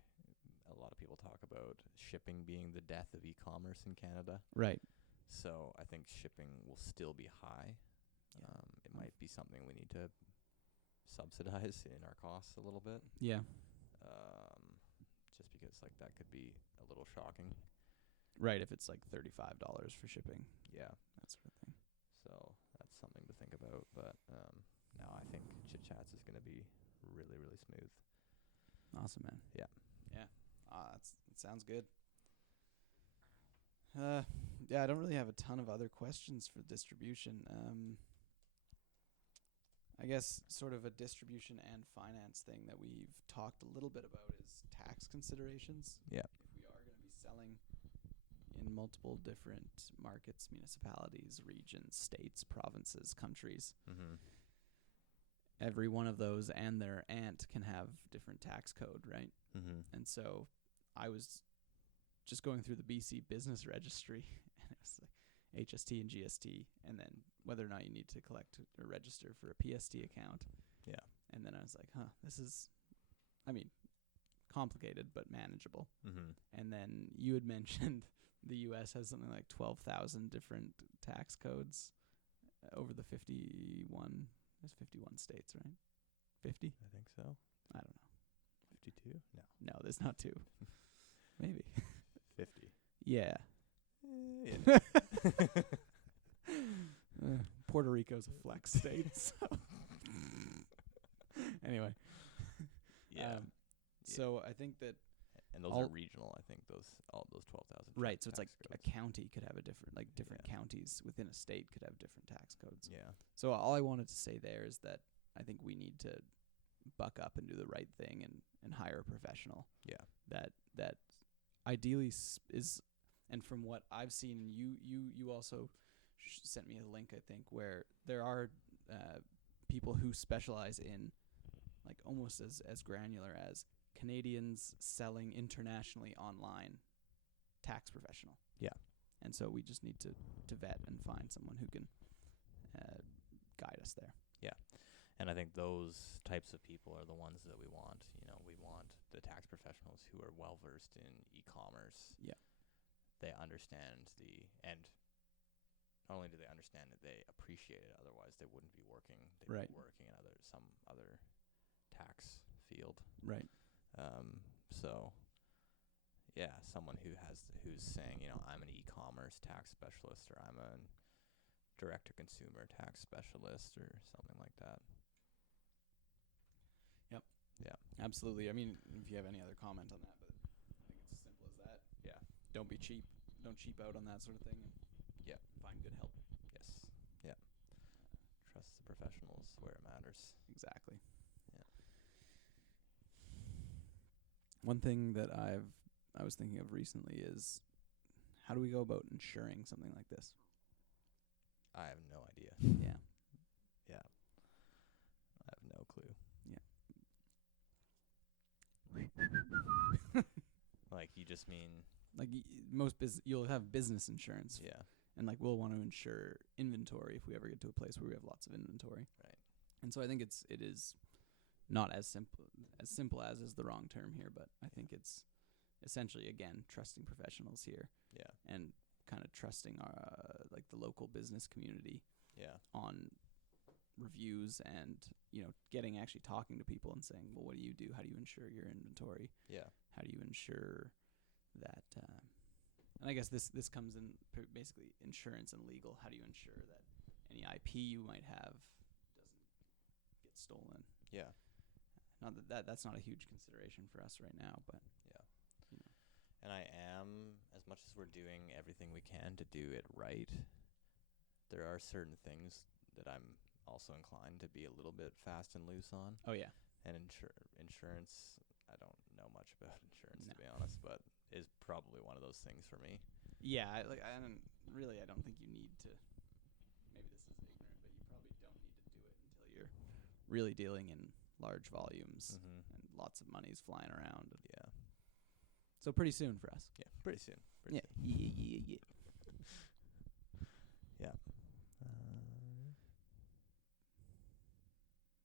a lot of people talk about shipping being the death of e-commerce in Canada. Right. So I think shipping will still be high. Yeah. It might be something we need to subsidize in our costs a little bit. Yeah. Just because like that could be a little shocking. Right, if it's like $35 for shipping. Yeah. That sort of thing. So that's something to think about. But no, I think Chit Chats is going to be really, really smooth. Awesome, man. Yeah. Yeah. That sounds good. Yeah, I don't really have a ton of other questions for distribution. I guess sort of a distribution and finance thing that we've talked a little bit about is tax considerations. Yeah. If we are going to be selling in multiple different markets, municipalities, regions, states, provinces, countries, Mm-hmm. every one of those and their aunt can have different tax code, right? Mm-hmm. And so I was just going through the BC business registry, and it was like HST and GST, and then whether or not you need to collect or register for a PST account. Yeah. And then I was like, this is, I mean, complicated but manageable. Mm-hmm. And then you had mentioned the U.S. has something like 12,000 different tax codes over the 51. There's 51 states, right? 50? I think so. I don't know. 52? No. No, there's not two. Maybe. 50. Yeah. Yeah. Puerto Rico's a flex state. So anyway. Yeah. So I think that And those are regional, I think, all those 12,000. right, so it's like codes. a county could have a different, like different Yeah. counties within a state could have different tax codes. Yeah. So all I wanted to say there is that I think we need to buck up and do the right thing and hire a professional. Yeah. That ideally is, and from what I've seen, and you also sent me a link, I think, where there are people who specialize in like almost as granular as Canadians selling internationally online tax professional. Yeah. And so we just need to vet and find someone who can guide us there. And I think those types of people are the ones that we want. You know, we want the tax professionals who are well versed in e-commerce. Yeah. They understand and not only do they understand it, they appreciate it. Otherwise, they wouldn't be working. They'd Right. be working in some other tax field. Right. So, yeah, someone who's saying, you know, I'm an e-commerce tax specialist, or I'm a direct-to-consumer tax specialist, or something like that. Yep. Yeah. Absolutely. I mean, if you have any other comment on that, but I think it's as simple as that. Yeah. Don't be cheap. Don't cheap out on that sort of thing. And Yeah. find good help. Yes. Yeah. Trust the professionals where it matters. Exactly. Yeah. One thing that I was thinking of recently is how do we go about insuring something like this? I have no idea. Yeah. Yeah. I have no clue. Like, you just mean... Like you'll have business insurance. Yeah. And like we'll want to insure inventory if we ever get to a place where we have lots of inventory. Right. And so I think it is not as simple as is the wrong term here, but I think it's essentially, again, trusting professionals here Yeah. and kind of trusting our like the local business community Yeah. on reviews and, you know, actually talking to people and saying, well, what do you do? How do you insure your inventory? Yeah. How do you ensure that, and I guess this comes in basically insurance and legal. How do you ensure that any IP you might have doesn't get stolen? Yeah. Not that's not a huge consideration for us right now, but Yeah. you know. And I am, as much as we're doing everything we can to do it right, there are certain things that I'm also inclined to be a little bit fast and loose on. Oh yeah, And insurance, I don't know much about insurance, No. to be honest, but is probably one of those things for me. yeah. I don't think you need to. Maybe this is ignorant, but you probably don't need to do it until you're really dealing in large volumes Mm-hmm. and lots of money's flying around. Yeah. So pretty soon for us. Yeah. Pretty soon. Yeah. Yeah. Yeah.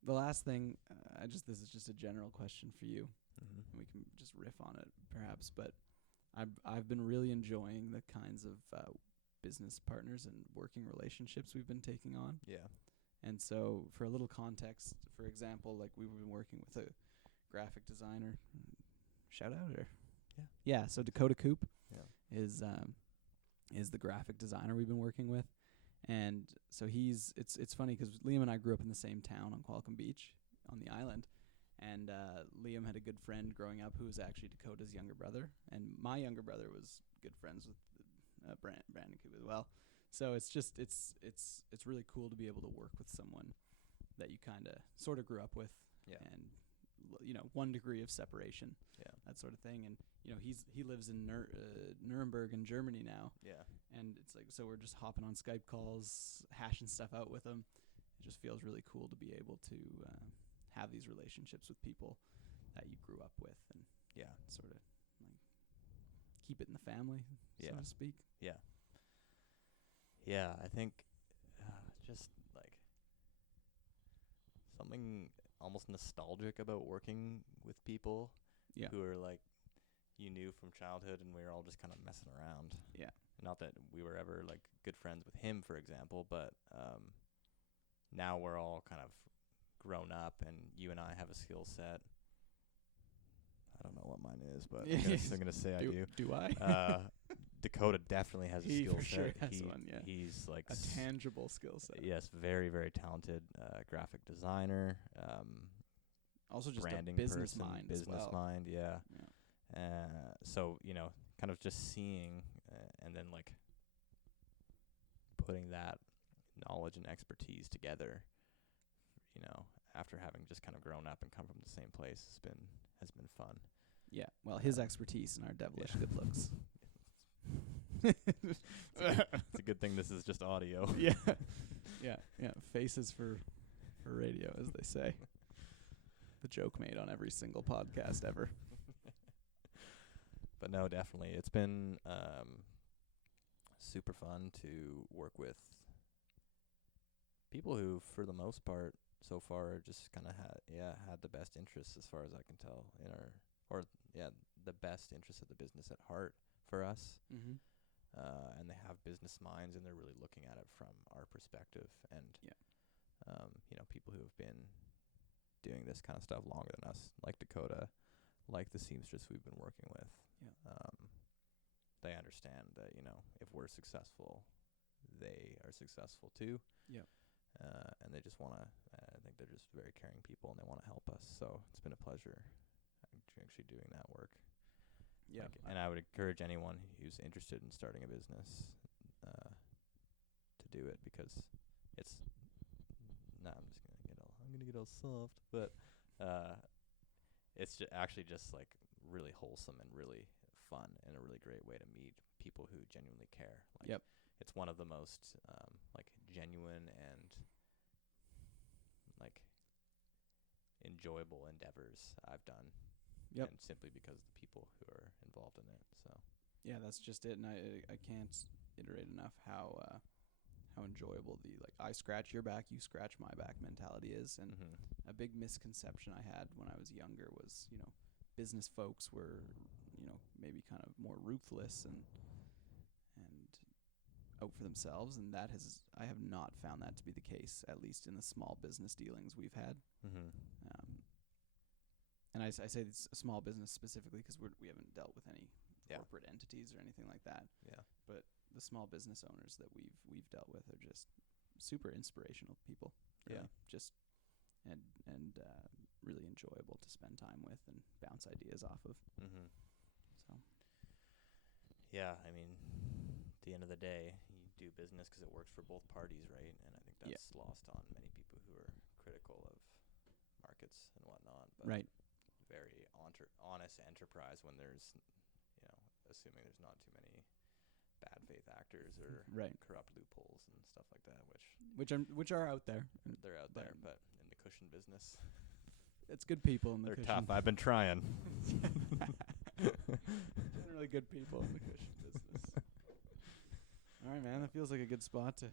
The last thing, this is just a general question for you, Mm-hmm. and we can just riff on it perhaps. But I've been really enjoying the kinds of business partners and working relationships we've been taking on. Yeah. And so, for a little context, for example, like we've been working with a graphic designer. Shout out or yeah. So Dakota Coop Yeah. is the graphic designer we've been working with. And so it's funny because Liam and I grew up in the same town on Qualcomm Beach on the island. And Liam had a good friend growing up who was actually Dakota's younger brother. And my younger brother was good friends with Brandon Coop as well. So it's really cool to be able to work with someone that you kind of sort of grew up with, Yeah. and one degree of separation, Yeah. that sort of thing. And he lives in Nuremberg in Germany now, Yeah. and it's like, so we're just hopping on Skype calls, hashing stuff out with him. It just feels really cool to be able to have these relationships with people that you grew up with, and Yeah. sort of like keep it in the family, so to speak. Yeah. Yeah, I think just like something almost nostalgic about working with people Yeah. who are like you knew from childhood, and we were all just kind of messing around. Yeah. Not that we were ever like good friends with him, for example, but now we're all kind of grown up, and you and I have a skill set. I don't know what mine is, but I'm gonna say I do. Do I? Dakota definitely has a He skill for set. sure has one, yeah. He's like A tangible skill set. Yes, very, very talented graphic designer. Also just branding a business person, mind business as well. mind, yeah. Yeah. So kind of just seeing and then like putting that knowledge and expertise together, after having just kind of grown up and come from the same place has been fun. Yeah. Well, his expertise and our devilish good looks. It's a good thing this is just audio. Yeah. Yeah. Faces for radio, as they say. The joke made on every single podcast ever. But no, definitely. It's been super fun to work with people who, for the most part, so far, just kind of had the best interests, as far as I can tell, the best interests of the business at heart for us. Mm-hmm. And they have business minds, and they're really looking at it from our perspective. And people who have been doing this kind of stuff longer than us, like Dakota, like the seamstress we've been working with. Yeah. They understand that if we're successful, they are successful too. Yeah. And they just want to. I think they're just very caring people, and they want to help us. So it's been a pleasure actually doing that work. Yeah. And I would encourage anyone who's interested in starting a business to do it, because it's. I'm gonna get all soft, but it's actually just like really wholesome and really fun, and a really great way to meet people who genuinely care. Like, it's one of the most like genuine and like enjoyable endeavors I've done. Yep. And simply because of the people who are involved in it. So yeah, that's just it. And I can't iterate enough how enjoyable the I scratch your back, you scratch my back mentality is. And a big misconception I had when I was younger was business folks were maybe kind of more ruthless and out for themselves, and I have not found that to be the case, at least in the small business dealings we've had. And I say it's a small business specifically because we haven't dealt with any corporate entities or anything like that. Yeah. But the small business owners that we've dealt with are just super inspirational people. Really. Yeah. Just and really enjoyable to spend time with and bounce ideas off of. So. Yeah, I mean, at the end of the day, you do business because it works for both parties, right? And I think that's lost on many people who are critical of markets and whatnot. But right. Very honest enterprise when there's, assuming there's not too many bad faith actors or corrupt loopholes and stuff like that, which are out there. They're out there, but in the cushion business, it's good people in the they're cushion. tough. I've been trying. Generally good people in the cushion business. All right, man. That feels like a good spot to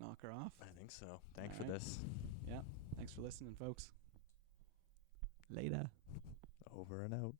knock her off. I think so. Thanks for this. Yeah. Thanks for listening, folks. Later. Over and out.